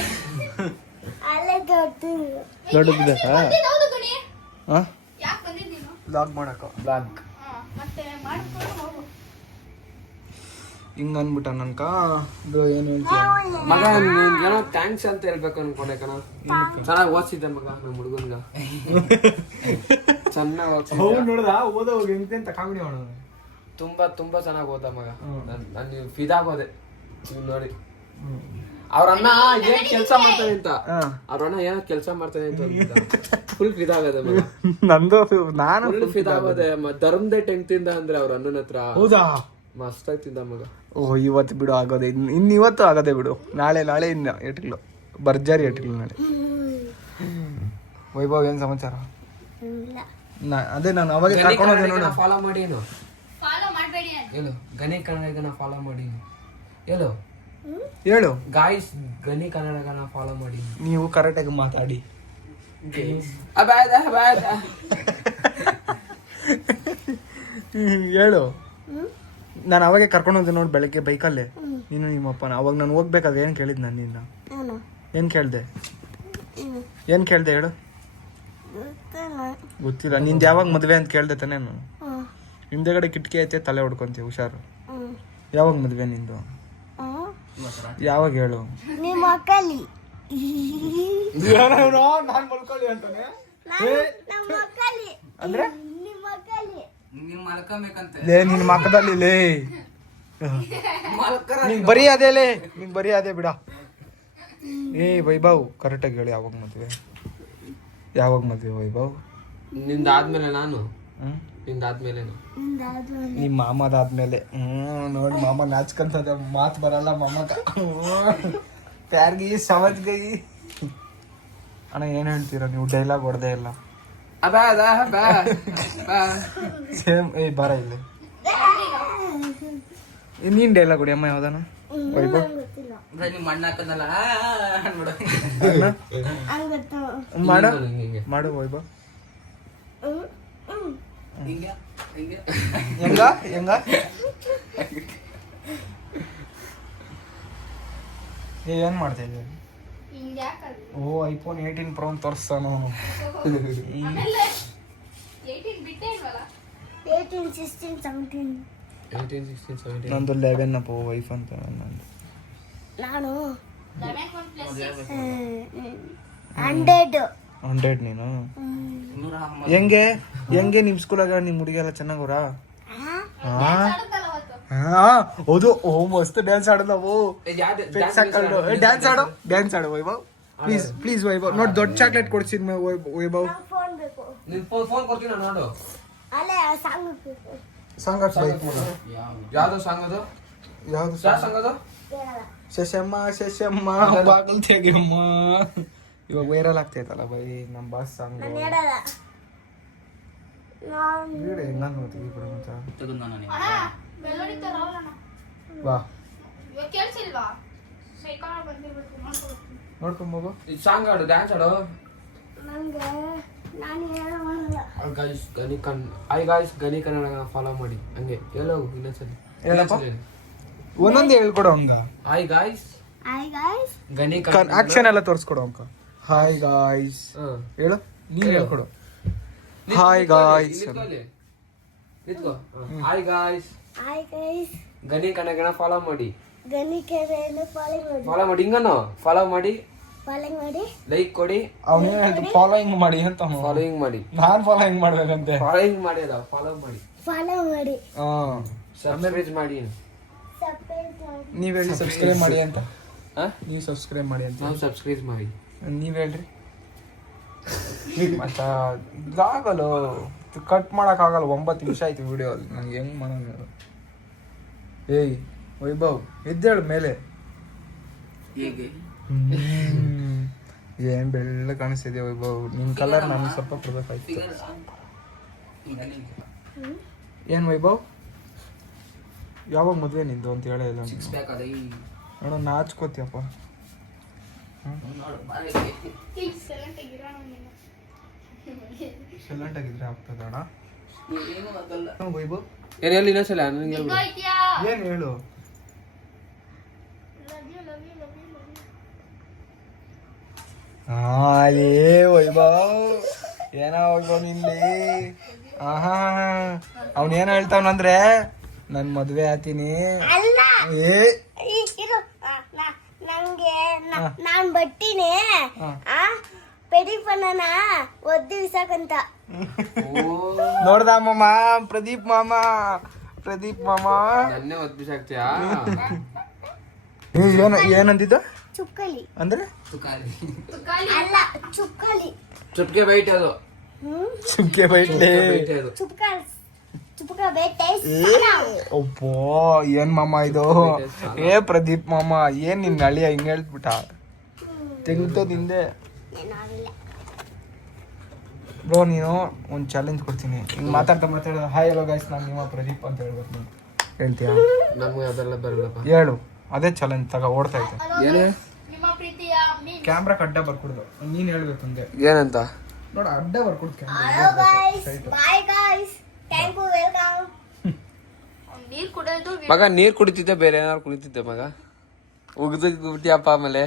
ದೊಡ್ಡದು ಬೇಕಾ? ಹೌದು ಗಣಿ. ಹಾ ಯಾಕೆ ಬಂದಿದ್ದು ನೀನು? ಬ್ಲಾಗ್ ಮಾಡಕ. ಬ್ಲಾಗ್ ಮತ್ತೆ ಮಾಡ್ಕೊಂಡು ಹೋಗು. ಹಿಂಗ ಅನ್ಬಿಟ್ಟ ನನ್ಕ. ಏನು ಹೇಳ್ತೀಯ ಮಗ? ಏನೋ ಥ್ಯಾಂಕ್ಸ್ ಅಂತ ಹೇಳ್ಬೇಕು ಅನ್ಕೊಂಡೆ ಕಣ. ಚೆನ್ನಾಗಿ ಓದಿಸಿದ್ದೆ ಮಗ ನಮ್ಮ ಹುಡುಗನ್ಗ. ಚೆನ್ನಾಗಿ ಓದಿಸಿದ್ದೆ. ನೋಡ್ದ ಓದೋವಾಗ ಎಂತ ಕಾಮಿಡಿ ಮಾಡೋದು. ತುಂಬಾ ಚೆನ್ನಾಗಿ ಓದ ಮಗ. ನಾನು ಫಿದಾಗೋದೆ ನೋಡಿ. ಅವ್ರಣ್ಣ ಏನ್ ಕೆಲಸ ಮಾಡ್ತಾನೆ ಅಂತ. ಅವ್ರಣ್ಣ ಏನೋ ಕೆಲಸ ಮಾಡ್ತಾನೆ ಅಂತ ಫುಲ್ ಫಿದಾಗದೆ ಮಗ. ನಂದು ನಾನು ಫುಲ್ ಫಿದಾಗದೆ. ಧರ್ಮದೇ ತಿಂದ ಅಂದ್ರೆ ಅವ್ರ ಅಣ್ಣನ ಹತ್ರ. ಹೌದಾ? ಮಸ್ತಾಗಿ ತಿಂದ ಮಗ. ಓಹ್ ಇವತ್ತು ಬಿಡು ಆಗೋದೆ. ಇವತ್ತು ಆಗದೆ ಬಿಡು. ನಾಳೆ ಇನ್ನ ಏಟಿಗ್ಲು ಬರ್ಜಾರಿ ಏಟಿಗ್ಲು ನಾಳೆ. ವೈಭವ್ ಏನ್ ಸಮಾಚಾರ? ಅದೇ ನಾನು ಅವಾಗ ಕರ್ಕೊಂಡೋದೆ ನೋಡ. ಫಾಲೋ ಮಾಡಿ ಏನು ಫಾಲೋ ಮಾಡಬೇಡಿ ಹೇಳು. ಗಣಿ ಕನ್ನಡಗನ ಫಾಲೋ ಮಾಡಿ ಹೇಳು. ಹೇಳು ಗಾಯ್ಸ್, ಗಣಿ ಕನ್ನಡಗನ ಫಾಲೋ ಮಾಡಿ. ನೀವು ಕರೆಕ್ಟಾಗಿ ಮಾತಾಡಿ. ಹೇಳು. ನಾನು ಅವಾಗೆ ಕರ್ಕೊಂಡು ಹೋದೆ ನೋಡಿ ಬೆಳಗ್ಗೆ ಬೈಕಲ್ಲೇ, ನೀನು ನಿಮ್ಮಪ್ಪನ. ಅವಾಗ ನಾನು ಹೋಗ್ಬೇಕಾದ್ರೆ ಏನು ಕೇಳಿದ್ ನಾನು ನಿನ್ನ? ಏನು ಕೇಳ್ದೆ ಹೇಳು. ಗೊತ್ತಿಲ್ಲ. ನಿಂದು ಯಾವಾಗ ಮದುವೆ ಅಂತ ಕೇಳ್ದೆ ತಾನೇ ನಾನು? ಹಿಂದೆಗಡೆ ಕಿಟಕಿ ಐತೆ, ತಲೆ ಹೊಡ್ಕೊಂತೀವಿ, ಹುಷಾರು. ಯಾವಾಗ ಮದುವೆ ನಿಂದು? ಯಾವಾಗ ಹೇಳು. ನಾನು ಮಲ್ಕೊಳ್ಳಿ ಅಂತಾನೆ ಅಂದ್ರೆ ನೀನ್ ಮಲ್ಕೊಬೇಕಂತ. ಲೇ ನಿನ್ ಮಕ್ಕದಲ್ಲಿ ಲೇ ನಿಂಗ್ ಬರೀ ಅದೇ ಲೇ, ನಿಂಗ್ ಬರೀ ಅದೇ ಬಿಡ. ಏ ವೈಭವ್ ಕರೆಕ್ಟಾಗಿ ಹೇಳಿ. ಯಾವಾಗ ಮದ್ವೆ ವೈಭವ್? ನಿಂದಾದ್ಮೇಲೆ ನಾನು. ನಿಂದಾದ್ಮೇಲೆ ನಿಮ್ಮ ಮಾಮದಾದ್ಮೇಲೆ. ನೋಡಿ ಮಾಮ ನಾಚ್ಕಂತದ. ಮಾತು ಬರಲ್ಲ ಮಾಮಗ. ಪ್ಯಾರ್ಗಿ ಸಮಜ್ ಗೈ. ಅಣ್ಣ ಏನ್ ಹೇಳ್ತೀರಾ ನೀವು? ಡೈಲಾಗ್ ಹೊಡೆದೇ ಇಲ್ಲ. ಸೇಮ್. ಏ ಬಾರ ಇಲ್ಲಿ. ನೀನ್ ಡೈಲಾಗ್ ಹೊಡಿ ಅಮ್ಮ ಯಾವ್ದಾನ. ವೈಭವ್ ನಿಮ್ಮ ಅಣ್ಣ ಹಾಕನಲ್ಲ ಮಾಡು ವೈಭವ್. ಹಿಂಗೆ ಹಿಂಗೆ ಹೆಂಗ ಏನ್ ಮಾಡ್ತಾ ಇದ್ದೀವಿ? ಓ ಐಫೋನ್ 18 Pro ತೋರಿಸ್ತಾನು. ಆಮೇಲೆ 18 ಬಿಟ್ಟೇ ಇಲ್ವಲ್ಲ? 18, 16, 17. 18, 16, 17. ನಂದು 11 ಅಪ್ಪ ವೈಫ್ ಅಂತ. ನಂದು ನಾನು 11 1 plus 6. 100. 100 ನೀನು ಹೆಂಗೆ ಹೆಂಗೆ ನಿಮ್ ಸ್ಕೂಲಾಗ ನಿಮ್ ಹುಡುಗಿಯೆಲ್ಲ ಚೆನ್ನಾಗವ್ರ? ಆಡುತ್ತಲ್ಲ ಅವತ್ತು. ಹೌದು. ಓ ಮಸ್ತ್ ಡ್ಯಾನ್ಸ್ ಆಡೋದವು. ಡ್ಯಾನ್ಸ್ ಆಡು ವೈಭವ್ ಪ್ಲೀಸ್ ವೈಭವ್. ನೋಡಿ ದೊಡ್ಡ ಚಾಕ್ಲೇಟ್ ಕೊಡ್ಸಿದ್ ವೈಭವ್. ಫೋನ್ ಬೇಕು. ನಿನ್ ಫೋನ್ ಕೊಡ್ತೀನಿ ನಾನು ನೋಡು. ಅಲ್ಲೇ ಸಾಂಗ್ ಬೇಕು. ಸಾಂಗ್ ಯಾವ್ದು ಸಾಂಗ್ ಅದು? ಯಾವ್ದು ಯಾವ ಸಾಂಗ್ ಅದು? ಕೇಳಲ್ಲ. ಶಶಮ್ಮ ಬಾಗಲ್ ತೆಗೆಮ್ಮ. ಇವಾಗ ವೈರಲ್ ಆಗ್ತೈತಲ್ಲ ಬೈ ನಮ್ ಬಾಸ್ ಸಾಂಗ್. ನಾನು ಹೇಳಲ್ಲ. ನಾನು ಹೆಂಗಂತ ತೆಗಿಬಿಡ ಅಣ್ಣ, ಮೆಲೋಡಿ ತರ ಅವರಣ್ಣ. ಬಾ ಇವಾಗ ಕೇಳ್ಸಿಲ್ವಾ? ಸೈಕಲ್ ಬಂದಿರ್ಬೇಕು, ನೋಡ್ಕೊಳ್ತೀನಿ. ನೋಡ್ಕೊಂಬೋಗು. ಈ ಸಾಂಗ್ ಆಡು, ಡ್ಯಾನ್ಸ್ ಆಡು. ನಂಗೆ ನಾನು ಹೇಳಲ್ಲ. ಗೈಸ್ ಗನಿ ಕನ್ನಡ ಫಾಲೋ ಮಾಡಿ. ಹಂಗೆ ಹೇಳೋ ಇನ್ನೊಂದ್ಸಲಿ. ಹೇಳಪ್ಪ. ಒಂದೊಂದು ಹೇಳ್ಕೊಡು ಹಂಗ. Hi guys hi guys. Gani action ಎಲ್ಲ ತೋರಿಸ್ಕೊಡು ಅಂಕ. ಹಾಯ್ ಗಾಯ್ಸ್ ಹೇಳು. ನೀನ್ ಹೇಳ್ಕೊಡು. Hi guys. ನಿಂತ್ಕೋ. Hi guys hi guys. Gani Kannada follow ಮಾಡಿ. ಗನಿ ಕೆರೆಯನ್ನು ಫಾಲೋ ಮಾಡಿ. ಹಿಂಗನು ಫಾಲೋ ಮಾಡಿ, ಫಾಲೋಯಿಂಗ್ ಮಾಡಿ. ಲೈಕ್ ಕೊಡಿ, ಅವನೇ ಫಾಲೋಯಿಂಗ್ ಮಾಡಿ ಅಂತ. ಫಾಲೋಯಿಂಗ್ ಮಾಡಿ. ನಾನ್ ಫಾಲೋಯಿಂಗ್ ಮಾಡ್ಬೇಕಂತೆ. ಫಾಲೋಯಿಂಗ್ ಮಾಡಿ ಅದ ಫಾಲೋ ಮಾಡಿ. ಫಾಲೋ ಮಾಡಿ. ಸಬ್ಸ್ಕ್ರೈಬ್ ಮಾಡಿ. ಸಬ್ಸ್ಕ್ರೈಬ್ ಮಾಡಿ. ನೀವ್ ಹೇಳಿ ಸಬ್ಸ್ಕ್ರೈಬ್ ಮಾಡಿ ಅಂತ. ಹಾ, ನೀವ್ ಸಬ್ಸ್ಕ್ರೈಬ್ ಮಾಡಿ ಅಂತ. ನಾವು ಸಬ್ಸ್ಕ್ರೈಬ್ ಮಾಡಿ. ನೀವ್ ಹೇಳ್ರಿ. ಮತ್ತ ಇದಾಗಲ್ಲ, ಕಟ್ ಮಾಡಕ್ ಆಗಲ್ಲ. 9 ನಿಮಿಷ ಆಯ್ತು ವಿಡಿಯೋ. ನಂಗೆ ಹೆಂಗ್ ಮಾಡೋದು? ಏಯ್ ವೈಭವ್ ಎದ್ದೇಳು ಮೇಲೆ. ಏನ್ ಬೆಳ್ಳ ಕಾಣಿಸ್ತಿದ್ಯಾ ವೈಭವ್? ನಿನ್ ಕಲರ್ ನಾನು ಸ್ವಲ್ಪ ಕೊಡ್ಬೇಕಾಯ್ತು. ಏನ್ ವೈಭವ್ ಯಾವಾಗ ಮದ್ವೆ ನಿಂದು ಅಂತ ಹೇಳಿಲ್ಲ ನೋಡ, ನಾಚ್ಕೋತಿಯಪ್ಪ. ಈಗ silent ಆಗಿರೋಣ ನೀನು. ಸೈಲೆಂಟ್ ಆಗಿದ್ರೆ ಆಗ್ತದಣ ವೈಭವ್. ಏನ್ ಹೇಳಿ ಇನ್ನೊಂದ್ಸಲ ನನಗೆ ಹಿಂಗ್ ಹೋಯ್ತ್ಯಾ? ಏನ್ ಹೇಳು. Love you, love you, love you, love you. ಲೇ ವೈಭವ್ ಏನೋ ವೈಭವ್ ನಿಲ್ಲಿ. ಅವನೇನು ಹೇಳ್ತಾವನಂದ್ರೆ ನನ್ ಮದ್ವೆ ಆತೀನಿ. ಅಲ್ಲ ಏ ಇರು. ನಂಗೆ ನಾನ್ ಬಟ್ಟಿನೇ ಪೆಡಿಫನ್ನ ಒದ್ದು ವಿಸಾಕಂತ. ನೋಡ್ದ ಮಾಮ, ಪ್ರದೀಪ್ ಮಾಮ ನನ್ನೇ ಒದ್ಬಿಸಾಕ್ತಿಯಾ? ಏನಂತಿದ್ದ ಚುಕ್ಕಲಿ ಅಂದ್ರೆ? ತುಕಾಲಿ. ಅಲ್ಲ ಚುಕ್ಕಲಿ. ಚುಟ್ಕೆ ಬೈಟ್ ಅದು. ಚುಕ್ಕೆ ಬೈಟ್ಲೆ. ಬೈಟ್ ಅದು. ಚುಪ್ಕ ಬೇಟೆ. ಒಪ್ಪೋ ಏನ್ ಮಾಮ ಇದು? ಏ ಪ್ರದೀಪ್ ಮಾಮ, ಏನ್ ನಿನ್ ಅಳಿಯ ಹಿಂಗ್ ಹೇಳ್ಬಿಟ್ಟ? ತೆಗ್ತೋದಿಂದೆ ಬ್ರೋ. ನೀನು ಒಂದ್ ಚಾಲೆಂಜ್ ಕೊಡ್ತೀನಿ. ಹಿಂಗ್ ಮಾತಾಡ್ದ ಹಾಯ್ ಹಲೋ ಗೈಸ್, ನಾನು ನಿಮ್ಮ ಪ್ರದೀಪ್ ಅಂತ ಹೇಳ್ಬೇಕು. ನೀನು ಹೇಳ್ತೀಯಾ? ನಮ್ಗೆ ಅದೆಲ್ಲ ಬರಲ್ಲಪ್ಪ. ಹೇಳು. ಅದೇ ಚಾಲೆಂಜ್ ತಗ ಓಡ್ತಾ ಇದ್ದೆ. ಏನೇ ನಿಮ್ಮ ಪ್ರೀತಿಯ ಮೀನ್. ಕ್ಯಾಮ್ರಾ ಅಡ್ಡ ಬರ್ಕೊಡ್ದು. ನೀನ್ ಹೇಳ್ಬೇಕು ಅಂದೆ. ಏನಂತ ನೋಡ ಅಡ್ಡ ಬರ್ಕೊಡ್ hello guys, bye guys, thank you, welcome. ನೀರ್ ಕುಡಿಯೋದು ಮಗ ನೀರ್ ಕುಡಿತಿದ್ದೆ, ಬೇರೆ ಏನಾರು ಕುಡಿತಿದ್ದೆ ಮಗ. ಉಗ್ದಿಟ್ಬಿಟ್ಟಿಯಪ್ಪ ಆಮೇಲೆ.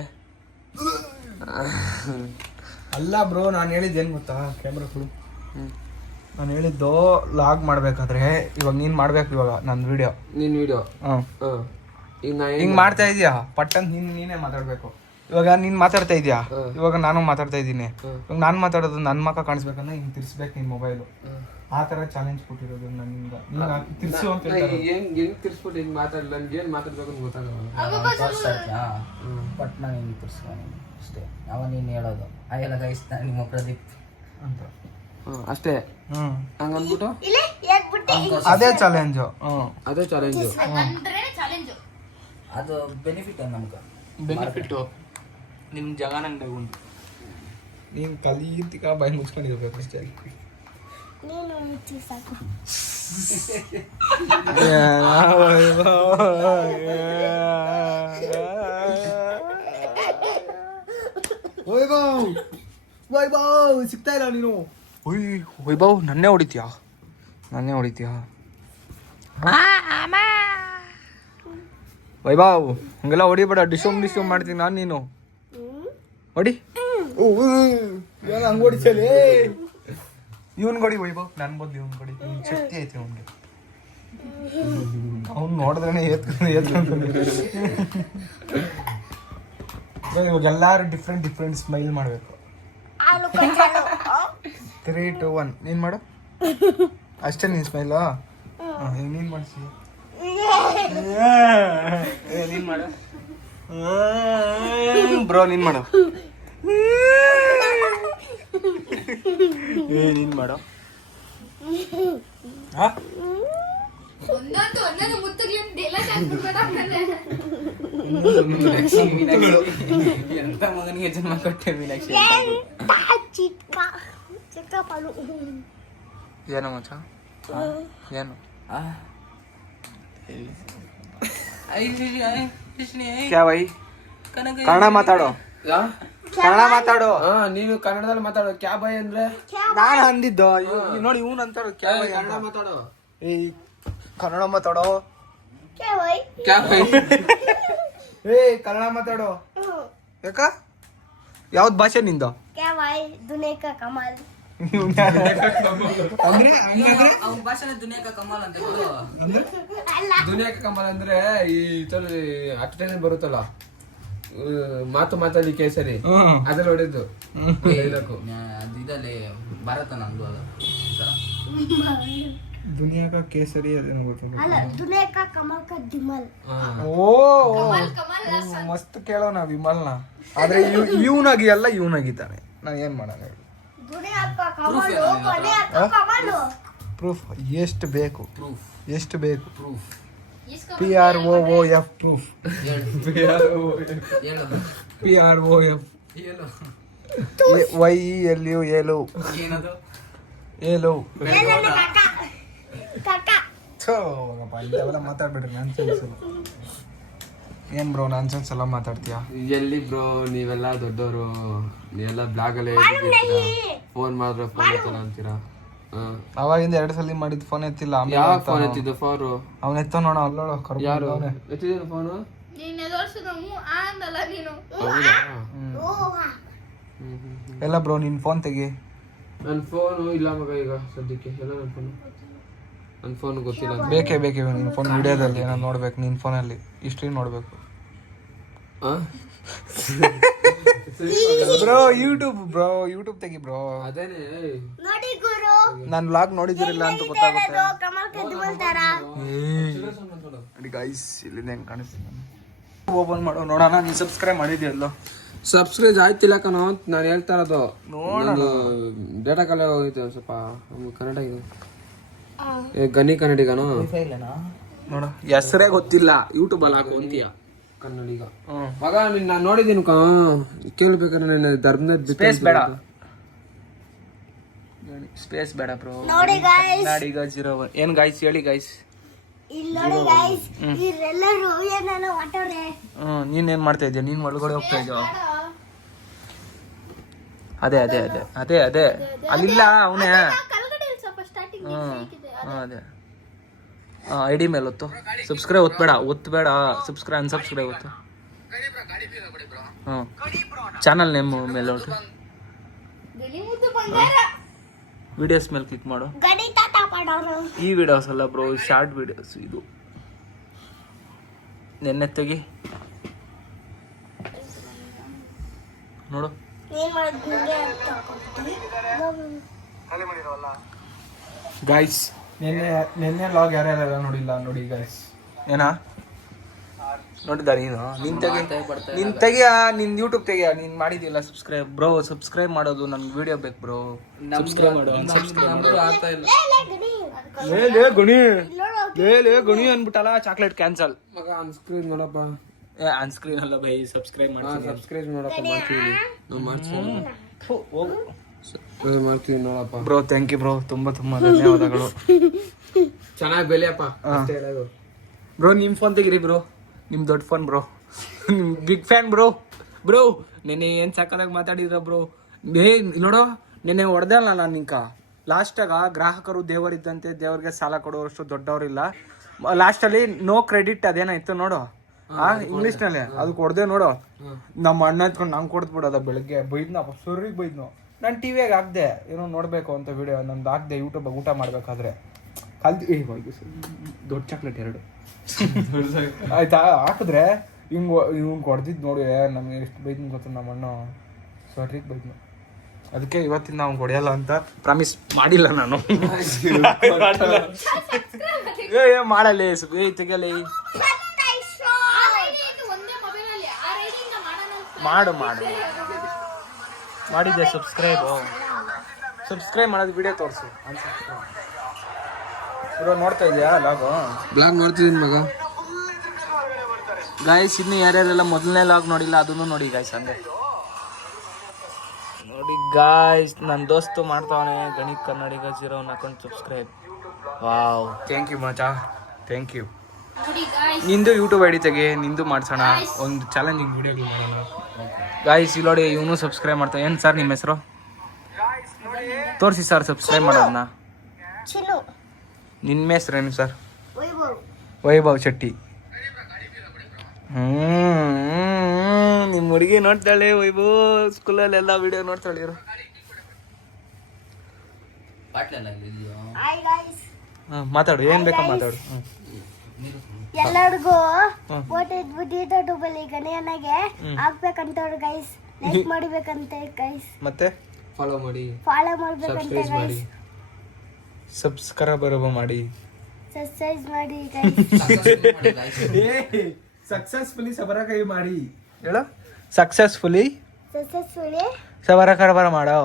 ಅಲ್ಲ ಬ್ರೋ, ನಾನು ಹೇಳಿದ್ದು ಏನು ಗೊತ್ತಾ? ಕ್ಯಾಮ್ರಾ ಕೊಡು. ನಾನು ಹೇಳಿದ್ದು ಲಾಗ್ ಮಾಡ್ಬೇಕಾದ್ರೆ ಇವಾಗ ನೀನ್ ಮಾಡ್ಬೇಕು. ಇವಾಗ ನನ್ನ ವಿಡಿಯೋ ನಿನ್ ವಿಡಿಯೋ ಹಿಂಗ್ ಮಾಡ್ತಾ ಇದೀಯಾ ಪಟ್ಟಂತ ನೀನೇ ಮಾತಾಡ್ಬೇಕು. ಇವಾಗ ನೀನ್ ಮಾತಾಡ್ತಾ ಇದೀಯಾ, ಇವಾಗ ನಾನು ಮಾತಾಡ್ತಾ ಇದ್ದೀನಿ. ಇವಾಗ ನಾನ್ ಮಾತಾಡೋದು ನನ್ ಮಕ್ಕ ಕಾಣಿಸ್ಬೇಕಂದ್ರೆ ಹಿಂಗ್ ತಿರ್ಸ್ಬೇಕು ನಿನ್ ಮೊಬೈಲು. ಆ ತರ ಚಾಲೆಂಜ್ ಕೊಟ್ಟಿರೋದು ನನ್ನಿಂದ. ತಿರ್ಸು ಅಂತ ಹೇಳ್ತಾರೆ. ಹೆಂಗ್ ತಿರ್ಸ್ಬಿಟ್ಟು ಹಿಂಗ್ ಮಾತಾಡಲ್ಲ, ನನ್ಗೆ ಏನ್ ಮಾತಾಡ್ಬೇಕು ಅಂತ ಗೊತ್ತಾಗಲ್ಲ. ಬಟ್ ನಾನು ಹಿಂಗೆ ತೋರಿಸ್ಕೊಂಡು ಅಷ್ಟೇ. ಯಾವ ನೀನು ಹೇಳೋದು ಹಾಗೆಲ್ಲ ಗೈಸ್, ನಾನು ನಿಮ್ಮ ಪ್ರದೀಪ್ ಅಂತ ಅಷ್ಟೇ. ಹಂಗಂದ್ಬಿಟ್ಟು ಇಲ್ಲಿ ಯಾಕ್ಬಿಟ್ಟೆ? ಅದೇ ಚಾಲೆಂಜು. ಅದೇ ಚಾಲೆಂಜು. ಅಂದ್ರೆ ಚಾಲೆಂಜ್. ಅದು ಬೆನಿಫಿಟ್ ನಮ್ಗೆ. ಬೆನಿಫಿಟ್ ನಿಮ್ ಜಾಗ ನಂಗೆ ಉಂಟು. ನೀನ್ ಕಲೀತಿಕ ಬಾಯಿ ಮುಚ್ಕೊಂಡಿರ್ಬೇಕು ಅಷ್ಟೇ. ನೀನು ಮುಚ್ಚಿ ಸಾಕು. ವೈಭವ್ ವೈಭವ್ ಸಿಗ್ತಾ ಇಲ್ಲ ನೀನು. ವೈಭವ್ ನನ್ನೇ ಹೊಡಿತೀಯಾ? ವೈಭವ್ ಹಂಗೆಲ್ಲ ಹೊಡಿಬೇಡ. ಡಿಶೋಮ್ ಮಾಡ್ತೀನಿ ನಾನು. ನೀನು ಹೊಡಿ. ಏನು ಹಂಗೆ ಹೊಡಿಸಲಿ? ಇವನ್ ಕೊಡಿ ವೈಭವ್, ನನ್ ಬದ್ಲು ಇವನ್ ಕೊಡಿ. ಶಕ್ತಿ ಐತಿ ಅವನ್ಗೆ. ಅವ್ನು ನೋಡಿದ್ರೆ ಇವಾಗ ಎಲ್ಲಾರು ಡಿಫ್ರೆಂಟ್ ಸ್ಮೈಲ್ ಮಾಡ್ಬೇಕು. ಆಲೂ ಕಚ್ಚಾ 3, 2, 1 ನೀನು ಮಾಡು ಅಷ್ಟೇ ನೀನು ಸ್ಮೈಲು ನೀನು ಮಾಡಿಸಿ ನೀನು ಮಾಡು ಬ್ರೋ ನೀನು ಮಾಡು ನೀನು ಮಾಡು ಹಾಂ ಒಂದೊಂದು ಮುತ್ತುಗಳಿಂದ ಎಲ್ಲ ಹಾಕ್ಬಿಡ್ಬೇಡ ಆಮೇಲೆ. ಎಂತ ಮಗನಿಗೆ ಜನ್ಮ ಕೊಟ್ಟೆ ಮೀನಾಕ್ಷಿ ಚಿಕ್ಕ ಚಿಕ್ಕ ಪಾಲು ಏನು ಮಚ್ಚ ಏನು ಕ್ಯಾ ಬೈ ಕನ್ನಡ ಮಾತಾಡೋ ಕನ್ನಡ ಮಾತಾಡೋ ನೀನು ಕನ್ನಡದಲ್ಲಿ ಮಾತಾಡೋ ಕ್ಯಾ ಬೈ ಅಂದ್ರೆ ನಾನು ಅಂದಿದ್ದು ನೋಡಿ ಇವನು ಅಂತಾಡು ಕ್ಯಾ ಬೈ ಕನ್ನಡ ಮಾತಾಡೋ ಏಯ್ ಕನ್ನಡ ಮಾತಾಡೋ क्या भाई ಕ್ಯಾ ಬೈ ಏಯ್ ಕನ್ನಡ ಮಾತಾಡೋ ಯಾಕ ಯಾವ್ದು ಭಾಷೆ ನಿಂದು क्या भाई दुनिया का कमाल ಅಂದ್ರೆ ಅವ್ನ ಭಾಷೆನ ದುನಿಯಾಕ ಕಮಾಲ್ ಅಂತ ಹೇಳು. ದುನಿಯಾ ಕಮಲ್ ಅಂದ್ರೆ ಈ ಅಡ್ವರ್ಟೈಸ್ಮೆಂಟ್ ಬರುತ್ತಲ್ಲ ಮಾತು ಮಾತಾಡಿ ಕೇಸರಿ ಅದ್ರಲ್ಲಿ ಹೊಡೆದು ಹೇಳಬೇಕು ಅದು ಇದಲ್ಲಿ ಭಾರತ ನಮ್ದು ಅದು ಈ ತರ. ದುನಿಯಾ ಕಾ ಕೇಸರಿ ಅದೇನು ಗೊತ್ತಿಲ್ಲ अल दुनिया का कमाल का दिमाल ಓ ಮಸ್ತ್ ಕೇಳೋಣ ವಿಮಲ್ನ ಆದ್ರೆ ಇವನಾಗಿ ಎಲ್ಲ ಇವನಾಗಿದ್ದಾನೆ ನಾನು ಏನ್ ಮಾಡೋಣ ಹೇಳು दुनिया का कमाल हो दुनिया का कमाल हो ಪ್ರೂಫ್ ಎಷ್ಟು ಬೇಕು ಪ್ರೂಫ್ ಎಷ್ಟು ಬೇಕು ಪ್ರೂಫ್ ಇಸ್ಕೊ PROOF ಪ್ರೂಫ್ ಹೇಳು PROF ಹೇಳು YELU ಏಲು ಏನದು ಏಲು काका काका ಥೋ ಹೋಗಪ್ಪ ಇಂಥವೆಲ್ಲ ಮಾತಾಡ್ಬೇಡ್ರಿ ನಾನ್ಸೆನ್ಸ್ ಏನ್ ಬ್ರೋ ನಾನ್ಸೆನ್ಸ್ ಎಲ್ಲ ಮಾತಾಡ್ತೀಯಾ ಎಲ್ಲಿ ಬ್ರೋ ನೀವೆಲ್ಲ ದೊಡ್ಡವರು ನೀವೆಲ್ಲ ಬ್ಲಾಗ್ ಅಲ್ಲೇ ಫೋನ್ ಮಾಡಿದ್ರೆ ಫೋನ್ ಎತ್ತಲ್ಲ ಅಂತೀರಾ ಅವಾಗಿಂದ 2 ಸಲ ಮಾಡಿದ್ ಫೋನ್ ಎತ್ತಿಲ್ಲ ಯಾವ ಫೋನ್ ಎತ್ತಿದ್ದು ಫೋನ್ ಅವನ ಎತ್ತ ನೋಡ ಅಲ್ಲೋಳ ಯಾರು ಎತ್ತಿದ್ದೀರ ಫೋನು ನೀನ್ ಎದೋರ್ಸಿದ ಆಂದಲ್ಲ ನೀನು ಎಲ್ಲ ಬ್ರೋ ನಿನ್ ಫೋನ್ ತೆಗಿ ನನ್ನ ಫೋನು ಇಲ್ಲ ಮಗ ಈಗ ಸದ್ಯಕ್ಕೆ ಎಲ್ಲ ನನ್ನ ಫೋನ್ ಗೊತ್ತಿಲ್ಲ ಬೇಕೇ ನಿನ್ ಫೋನ್ ವಿಡಿಯೋದಲ್ಲಿ ನಾನು ನೋಡ್ಬೇಕು ನಿನ್ ಫೋನಲ್ಲಿ ಹಿಸ್ಟ್ರಿ ನೋಡ್ಬೇಕು ಬ್ರೋ ಯೂಟ್ಯೂಬ್ ತೆಗಿ ಬ್ರೋ ಅದೇನೆ ನೋಡಿ ಗುರು ನಾನು ವ್ಲಾಗ್ ನೋಡಿದಿರಲ್ಲ ಅಂತ ಗೊತ್ತಾಗುತ್ತೆ कमाल का दिमाल तारा ಗೈಸ್ ಇಲ್ಲಿ ಹೆಂಗ್ ಕಾಣಿಸ್ತೀನಿ ಓಪನ್ ಮಾಡೋ ನೋಡೋಣ ನೀನ್ ಸಬ್ಸ್ಕ್ರೈಬ್ ಮಾಡಿದ್ಯಲ್ಲ ಸಬ್ಸ್ಕ್ರೈಬ್ ಆಯ್ತಿಲ್ಲ ಕಣೋ ನಾನು ಹೇಳ್ತಾ ಇರೋದು ನೋಡೋಣ ಡೇಟಾ ಕಾಲ ಹೋಗಿತ್ತು ಸ್ವಲ್ಪ ಕನ್ನಡ ಇದೆ ಗನಿ ಕನ್ನಡಿಗನು ನೋಡ ಹೆಸರೇ ಗೊತ್ತಿಲ್ಲ ಯೂಟ್ಯೂಬ್ ಅಲ್ಲಿ ಹಾಕು ಅಂತೀಯ ಕನ್ನಡಿಗ ಮಗ ನಾನು ನೋಡಿದ್ದೀನಿ ಕೇಳ್ಬೇಕಾದ್ರೆ ನಾನು ಧರ್ಮದ ಸ್ಪೇಸ್ ಬೇಡ ಸ್ಪೇಸ್ ಬೇಡ ಬ್ರೋ ನೋಡಿ ಗಾಯ್ಸ್ ನಾಡಿಗ 01 ಏನ್ ಗಾಯ್ಸ್ ಹೇಳಿ ಗಾಯ್ಸ್ ಇಲ್ಲಿ ನೋಡಿ ಗಾಯ್ಸ್ ಇವರೆಲ್ಲರೂ ಏನೇನೋ ಹೊಟ್ಟವ್ರೆ ನೀನ್ ಮಾಡ್ತಾ ಇದ್ಯಾ ನೀನ್ ಒಳಗಡೆ ಹೋಗ್ತಾ ಇದ್ಯೋ ಅದೇ ಅಲ್ಲಿಲ್ಲ ಅವನೇ ಕಲ್ಗಡೆ ಸ್ವಲ್ಪ ಸ್ಟಾರ್ಟಿಂಗ್ ಅದೇ ಐಡಿ ಮೇಲೆ ಒತ್ತು ಸಬ್ಸ್ಕ್ರೈಬ್ ಒತ್ತಬೇಡ ಸಬ್ಸ್ಕ್ರೈಬ್ ಅನ್ಸಬ್ಸ್ಕ್ರೈಬ್ ಒತ್ತು ಚಾನಲ್ ನೇಮ್ ಮೇಲೆ ಒಟ್ಟು ಗಣಿ ಮುದ್ದು ಬಂಗಾರ ವಿಡಿಯೋಸ್ ಮೇಲೆ ಕ್ಲಿಕ್ ಮಾಡು ಗಡಿ ತಾತ ಮಾಡೋರು ಈ ವಿಡಿಯೋಸ್ ಅಲ್ಲ ಬ್ರೋ ಶಾರ್ಟ್ ವಿಡಿಯೋಸ್ ಇದು ನೆನ್ನೆ ತೆಗಿ ನೋಡು ಏನ್ ಮಾಡಿದ್ದೆ ಗಾಯ್ಸ್ ನೆನ್ನೆ ಲಾಗ್ ಯಾರ್ಯಾರೆಲ್ಲ ನೋಡಿಲ್ಲ ನೋಡಿ ಗಾಯ್ಸ್ ಏನಾ ನೋಡಿದ ನೀನ್ ತೆಗಿಯ ನಿನ್ ಯೂಟ್ಯೂಬ್ ತೆಗಿಯ ನೀನ್ ಮಾಡಿದಿಲ್ಲ ಸಬ್ಸ್ಕ್ರೈಬ್ ಬ್ರೋ ಸಬ್ಸ್ಕ್ರೈಬ್ ಮಾಡೋದು ನನ್ಗೆ ವಿಡಿಯೋ ಬೇಕು ಬ್ರೋ ಸಬ್ಸ್ಕ್ರೈಬ್ ಮಾಡು ಆಗ್ತಾ ಇಲ್ಲ ಲೇ ಗುಣಿ ಅನ್ಬಿಟ್ಟಲ್ಲ ಚಾಕ್ಲೇಟ್ ಕ್ಯಾನ್ಸಲ್ ಮಗ ಅನ್ಸ್ಕ್ರೀನ್ ನೋಡಪ್ಪ ಅನ್ಸ್ಕ್ರೀನ್ ಅಲ್ಲ ಬೈ ಸಬ್ಸ್ಕ್ರೈಬ್ ಮಾಡಿ ಸಬ್ಸ್ಕ್ರೈಬ್ ನೋಡಪ್ಪ ಮಾಡ್ತೀವಿ ಮಾಡ್ತೀವಿ ನೋಡಪ್ಪ ಬ್ರೋ ಥ್ಯಾಂಕ್ ಯು ಬ್ರೋ ತುಂಬಾ ಧನ್ಯವಾದಗಳು ಚೆನ್ನಾಗಿ ಬೆಲೆಯಪ್ಪ ಅಷ್ಟೇ ಹೇಳೋದು ಬ್ರೋ ನಿಮ್ ಫೋನ್ ತೆಗಿರಿ ಬ್ರೋ ನಿಮ್ ದೊಡ್ಡ phone bro big fan bro ನೆನ್ನೆ ಏನ್ ಸಾಕಾದಾಗ ಮಾತಾಡಿದ್ರ ಬ್ರೋ ನೋಡೋ ನೆನ್ನೆ ಹೊಡೆದಲ್ಲ ನಾನು ನಿಂಕ ಲಾಸ್ಟಾಗ ಗ್ರಾಹಕರು ದೇವರಿದ್ದಂತೆ ದೇವರಿಗೆ ಸಾಲ ಕೊಡುವಷ್ಟು ದೊಡ್ಡವರಿಲ್ಲ ಲಾಸ್ಟಲ್ಲಿ ನೋ ಕ್ರೆಡಿಟ್ ಅದೇನೋ ಇತ್ತು ನೋಡು ಇಂಗ್ಲೀಷ್ನಲ್ಲಿ ಅದು ಕೊಡ್ದೆ ನೋಡು ನಮ್ಮ ಅಣ್ಣ ಎತ್ಕೊಂಡು ನಂಗೆ ಕೊಡ್ಬಿಡೋದ ಬೆಳಗ್ಗೆ ಬೈದ್ನಪ್ಪ ಸೊರ್ರಿಗೆ ಬೈದ್ನು ನಾನು ಟಿವಿಯಾಗ ಹಾಕ್ದೆ ಏನೋ ನೋಡ್ಬೇಕು ಅಂತ ವಿಡಿಯೋ ನಂದು ಹಾಕ್ದೆ ಯೂಟ್ಯೂಬ್ ಊಟ ಮಾಡ್ಬೇಕಾದ್ರೆ ಕಲ್ತು ದೊಡ್ಡ ಚಾಕ್ಲೇಟ್ 2 ಆಯ್ತಾ ಹಾಕಿದ್ರೆ ಹಿಂಗ್ ಹೊಡೆದಿದ್ದು ನೋಡಿ ನಮ್ಗೆ ಎಷ್ಟು ಬೈದ್ನು ಗೊತ್ತು ನಮ್ಮ ಅಣ್ಣ ಸೊರ್ರಿಗೆ ಬೈದ್ನು ಅದಕ್ಕೆ ಇವತ್ತಿನ ನಾವು ಹೊಡೆಯಲ್ಲ ಅಂತ ಪ್ರಾಮಿಸ್ ಮಾಡಿಲ್ಲ ನಾನು. ಮಾಡಲ್ಲ ತೆಗಲಿ ಒಂದೇ ಮೊಬೈಲ್ ಅಲ್ಲಿ ಆ ರೈಡಿಂಗ್ ಮಾಡೋಣ ಅಂತ ಮಾಡು ಮಾಡಿದ್ದೆ. ಸಬ್ಸ್ಕ್ರೈಬ್ ಮಾಡೋದು ವಿಡಿಯೋ ತೋರಿಸು. ಇರೋ ನೋಡ್ತಾ ಇದೆಯಾ ಬ್ಲಾಗ್ ನೋಡ್ತಿದ್ದೀನಿ ಮಗ. ಗಾಯ್ಸ್ ಇನ್ನು ಯಾರ್ಯಾರೆಲ್ಲ ಮೊದಲನೇ ಲಾಗ್ ನೋಡಿಲ್ಲ ಅದನ್ನು ನೋಡಿ ಗಾಯ್ಸ್. ಹಂಗೆ ನೋಡಿ ಗಾಯ್ಸ್, ನನ್ನ ದೋಸ್ತು ಮಾಡ್ತಾವನೆ Ganith Kannadiga 0 account subscribe. Wow, thank you ಮಚಾ, ಥ್ಯಾಂಕ್ ಯು. ನೋಡಿ ಗಾಯ್ಸ್, ನಿಂದು ಯೂಟ್ಯೂಬ್ ಐಡಿ ತೆಗಿ, ನಿಂದು ಮಾಡ್ಸೋಣ ಒಂದು ಚಾಲೆಂಜಿಂಗ್ ವಿಡಿಯೋಗಳು ಮಾಡೋಣ ಗಾಯ್ಸ್. ಇಲ್ಲಿ ನೋಡಿ ಇವನು ಸಬ್ಸ್ಕ್ರೈಬ್ ಮಾಡ್ತಾನೆ. ಏನು ಸರ್ ನಿಮ್ಮ ಹೆಸರು ತೋರಿಸಿ ಸರ್ ಸಬ್ಸ್ಕ್ರೈಬ್ ಮಾಡೋದನ್ನ. ಚಿನ್ನು ನಿಮ್ಮ ಹೆಸ್ರೇನು ಸರ್? ವೈಭವ್ ವೈಭವ್ ಶೆಟ್ಟಿ. ನಿಮ್ಮ ಹುಡುಗಿ ನೋಡ್ತಾಳೆ ವೈಭವ್, ಸ್ಕೂಲಲ್ಲೆಲ್ಲ ವಿಡಿಯೋ ನೋಡ್ತಾಳೆ ಇರು. ಹಾಯ್ ಗಾಯ್ಸ್, ಮಾತಾಡು, ಏನು ಬೇಕಾ ಮಾತಾಡು. ಎಲ್ಲರಿಗೂ ಫೋಟೋ ಇದ್ಬಿಟ್ಟು ಯೂಟ್ಯೂಬಲ್ಲಿ ಗಣಿಯನಾಗೆ ಹಾಕ್ಬೇಕಂತವ್ರು ಗೈಸ್. ಲೈಕ್ ಮಾಡಬೇಕಂತೆ ಗೈಸ್, ಮತ್ತೆ ಫಾಲೋ ಮಾಡಿ, ಫಾಲೋ ಮಾಡ್ಬೇಕಂತೆ ಗೈಸ್, ಸಬ್ಸ್ಕ್ರೈಬ್ ಮಾಡಿ, ಸಬ್ಸ್ಕ್ರೈಬ್ ಮಾಡಿ ಗೈಸ್. ಸಕ್ಸಸ್ಫುಲಿ ಸಬರಕಾಯಿ ಮಾಡಿ ಹೇಳ. ಸಕ್ಸಸ್ಫುಲಿ ಸಕ್ಸಸ್ಫುಲಿ ಸಬರಕರ ಮಾಡೋ.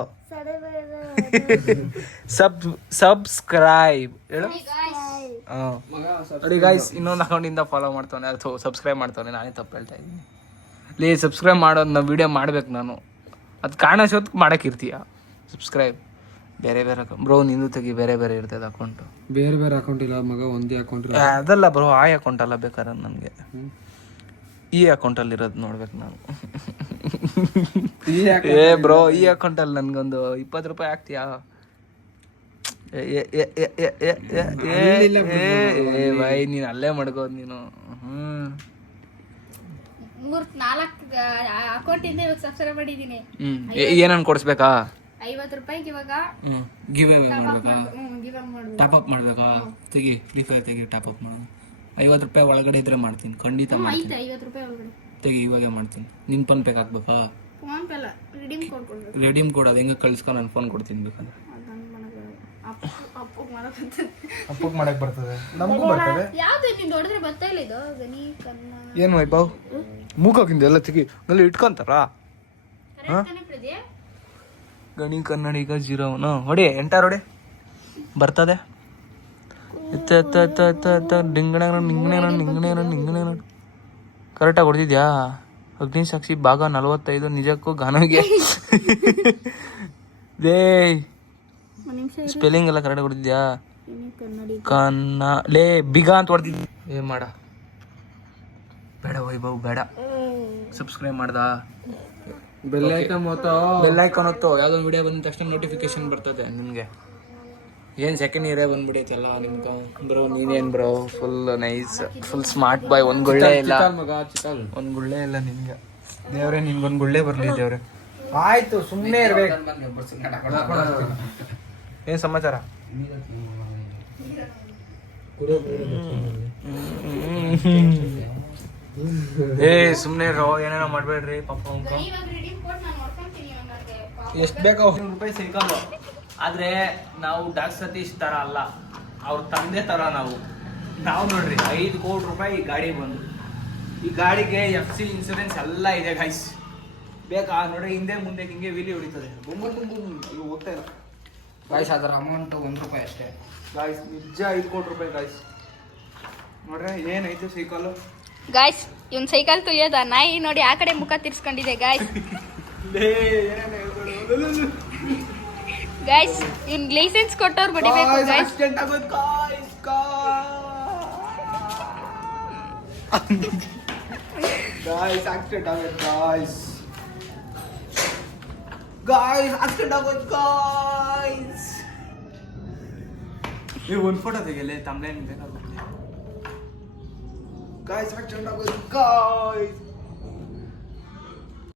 ಸಬ್ಸ್ಕ್ರೈಬ್ ಹೇಳು. ನೋಡಿ ಗಾಯ್ಸ್, ಇನ್ನೊಂದು ಅಕೌಂಟಿಂದ ಫಾಲೋ ಮಾಡ್ತಾನೆ, ಅದು ಸಬ್ಸ್ಕ್ರೈಬ್ ಮಾಡ್ತಾನೆ. ನಾನೇ ತಪ್ಪು ಹೇಳ್ತಾ ಇದ್ದೀನಿ. ಲೇ ಸಬ್ಸ್ಕ್ರೈಬ್ ಮಾಡೋದು ನಾವು ವಿಡಿಯೋ ಮಾಡ್ಬೇಕು ನಾನು. ಅದು ಕಾಣಿಸೋದಕ್ಕೆ ಮಾಡೋಕ್ಕಿರ್ತೀಯ ಸಬ್ಸ್ಕ್ರೈಬ್. ಬೇರೆ ಬ್ರೋ ನಿಂದು ತೆಗಿ, ಬೇರೆ ಇರ್ತದೆ ಅಕೌಂಟು. ಬೇರೆ ಅಕೌಂಟ್ ಇಲ್ಲ ಮಗ, ಒಂದೇ ಅಕೌಂಟ್. ಅದಲ್ಲ ಬ್ರೋ, ಆ ಅಕೌಂಟ್ ಅಲ್ಲ ಬೇಕಾದ್ರೆ ನನಗೆ ಈ ಅಕೌಂಟಲ್ಲಿ ಇರೋದು ನೋಡ್ಬೇಕು ನಾನು. ಬ್ರೋ ಈ ಅಕೌಂಟಲ್ಲಿ ನನಗೊಂದು 20 ರೂಪಾಯಿ ಹಾಕ್ತೀಯಾ? ಬಾಯ್, ನೀನು ಅಲ್ಲೇ ಮಡ್ಕೋದು ನೀನು. 3-4 ಅಕೌಂಟಿಂದ ಇವಾಗ ಸಬ್ಸ್ಕ್ರೈಬ್ ಮಾಡಿದ್ದೀನಿ. ಏನನ್ನು ಕೊಡಿಸ್ಬೇಕಾ? 50 ರೂಪಾಯಿಗೆ ಇವಾಗ ಗಿವ್ ಅವೇ ಮಾಡ್ಬೇಕಾ? ಗಿವ್ ಮಾಡ್ಬೋದು. ಟಾಪ್ ಅಪ್ ಮಾಡ್ಬೇಕಾ? ತೆಗಿ, ಫ್ರೀ ಫೈರ್ ತೆಗಿ, ಟಾಪ್ ಅಪ್ ಮಾಡೋದು. 50 ರೂಪಾಯಿ ಒಳಗಡೆ ಇದ್ರೆ ಮಾಡ್ತೀನಿ, ಖಂಡಿತ ಮಾಡ್ತೀನಿ. 50 ರೂಪಾಯಿ ಒಳಗಡೆ ತೆಗಿ, ಇವಾಗೆ ಮಾಡ್ತೀನಿ. ನಿನ್ನ ಫೋನ್ ಪೇಗೆ ಹಾಕ್ಬೇಕಾ? ಫೋನ್ ಪೇ ಅಲ್ಲ, ರಿಡೀಮ್ ಕೋಡ್ ಕೊಡ್ಬೇಕು. ರೆಡೀಮ್ ಕೋಡ್ ಅದು ಹೆಂಗೆ ಕಳ್ಸ್ಕೊಂಡು ನಾನು ಫೋನ್ ಕೊಡ್ತೀನಿ ಬೇಕಾದ್ರೆ. ಅಪ್ಪಗೆ ಮಾಡಕ್ಕೆ ಬರ್ತದೆ, ನಮಗೂ ಬರ್ತದೆ. ಯಾವ್ದು ನೀನು ನೋಡಿದ್ರೆ ಬರ್ತಾ ಇಲ್ಲ ಇದು ಗಣಿ ಕನ್ನ. ಏನು ವೈಭವ್ ಮೂಗೋಗಿಂದ ಎಲ್ಲ ತೆಗಿ, ನಲ್ಲಿ ಇಟ್ಕೊಂತಾರ. ಗಣಿ ಕನ್ನಡಿಗ 0 ಹೊಡಿ, ಎಂಟಾರು ಹೊಡಿ ಬರ್ತದೆ. ನಿಂಗಣೆ ಕರೆಕ್ಟಾಗಿ ಹೊಡೆದಿದ್ಯಾ? ಅಗ್ನಿ ಸಾಕ್ಷಿ ಭಾಗ 45 ನಿಜಕ್ಕೂ ಗಾನವಿಗೆ. ಲೇ ಸ್ಪೆಲ್ಲಿಂಗ್ ಎಲ್ಲ ಕರೆಕ್ಟಾಗಿ ಹೊಡೆದಿದ್ಯಾ? ಲೇ ಬಿಗ ಅಂತ ಹೊಡೆದಿದ್ಯ. ಏನ್ ಮಾಡ ಬೇಡ ವೈಭವ್, ಬೇಡ. ಸಬ್ಸ್ಕ್ರೈಬ್ ಮಾಡ್ದ? ಬೆಲ್ ಐಕಾನ್ ಹೊತ್ತು ಯಾವುದೋ ವಿಡಿಯೋ ಬಂದ ತಕ್ಷಣ ನೋಟಿಫಿಕೇಶನ್ ಬರ್ತದೆ ನಿಮಗೆ. ಏನು ಸೆಕೆಂಡ್ ಇಯರೇ ಬಂದ್ಬಿಡೈತಲ್ಲ ನಿಮ್ಗೆ. ಬ್ರೋ ನೀನೇನು bro full nice, full smart boy. ಒಂದು ಗುಳ್ಳೆ ಇಲ್ಲ, ಒಂದು ಗುಳ್ಳೆ ಇಲ್ಲ ನಿಮ್ಗೆ. ದೇವ್ರೆ ನಿನ್ಗೊಂದು ಗುಳ್ಳೆ ಬರಲಿ ದೇವ್ರೆ. ಆಯ್ತು, ಸುಮ್ಮನೆ ಇರ್ಬೇಕು. ಏನು ಸಮಾಚಾರ? ಸುಮ್ಮನೆ ರೋ, ಏನೇನೋ ಮಾಡಬೇಡ್ರಿ ಪಾಪ. ಎಷ್ಟು ಬೇಕಾ? 100 ರೂಪಾಯಿ ಸಿಕ್ಕಲ್ಲ. ಆದರೆ ನಾವು ಡಾಕ್ ಸತೀಶ್ ಥರ ಅಲ್ಲ, ಅವ್ರ ತಂದೆ ಥರ ನಾವು ನೋಡ್ರಿ 5 ಕೋಟಿ ರೂಪಾಯಿ ಗಾಡಿ ಬಂದು. ಈ ಗಾಡಿಗೆ FC ಇನ್ಸೂರೆನ್ಸ್ ಎಲ್ಲ ಇದೆ ಗೈಸ್. ಬೇಕಾ ನೋಡ್ರಿ, ಹಿಂದೆ ಮುಂದೆ ಹಿಂಗೆ ವೀಲಿ ಹೊಡಿತದೆ. ಇವು ಹೋಗ್ತಾ ಇಲ್ಲ ಗಾಯ್ಸ್. ಅದರ ಅಮೌಂಟ್ 1 ರೂಪಾಯಿ ಅಷ್ಟೇ ಗಾಯ್ಸ್, ನಿಜ 5 ಕೋಟಿ ರೂಪಾಯಿ ಗಾಯ್ಸ್. ನೋಡ್ರೆ ಏನೈತೆ ಸೈಕಲ್ ಗಾಯ್ಸ್. ಇವ್ನ ಸೈಕಲ್ ತುಯ್ಯೋದ ನಾಯಿ ನೋಡಿ ಆ ಕಡೆ ಮುಖ ತಿರ್ಸ್ಕೊಂಡಿದೆ ಗಾಯ್ಸ್. ಗಾಯ್ಸ್, ಇವ್ನ ಲೈಸೆನ್ಸ್ ಕೊಟ್ಟವ್ರು ಬಡಿಬೇಕು ಗಾಯ್ಸ್. ಗಾಯ್ಸ್ ಆಕ್ಸಿಡೆಂಟ್ ಆಗೋದು ಗಾಯ್ಸ್. ಆಕ್ಸಿಡೆಂಟ್ ಆಗೋದು ಗಾಯ್ಸ್. ಒಂದು ಫೋಟೋ ತೆಗೆಯಲ್ಲ, ತಮ್ಲೈನ್ ಬೇಕಾಗುತ್ತೆ ಗಾಯ್ಸ್. ಆಕ್ಸಿಡೆಂಟ್ ಆಗೋದು ಗಾಯ್ಸ್.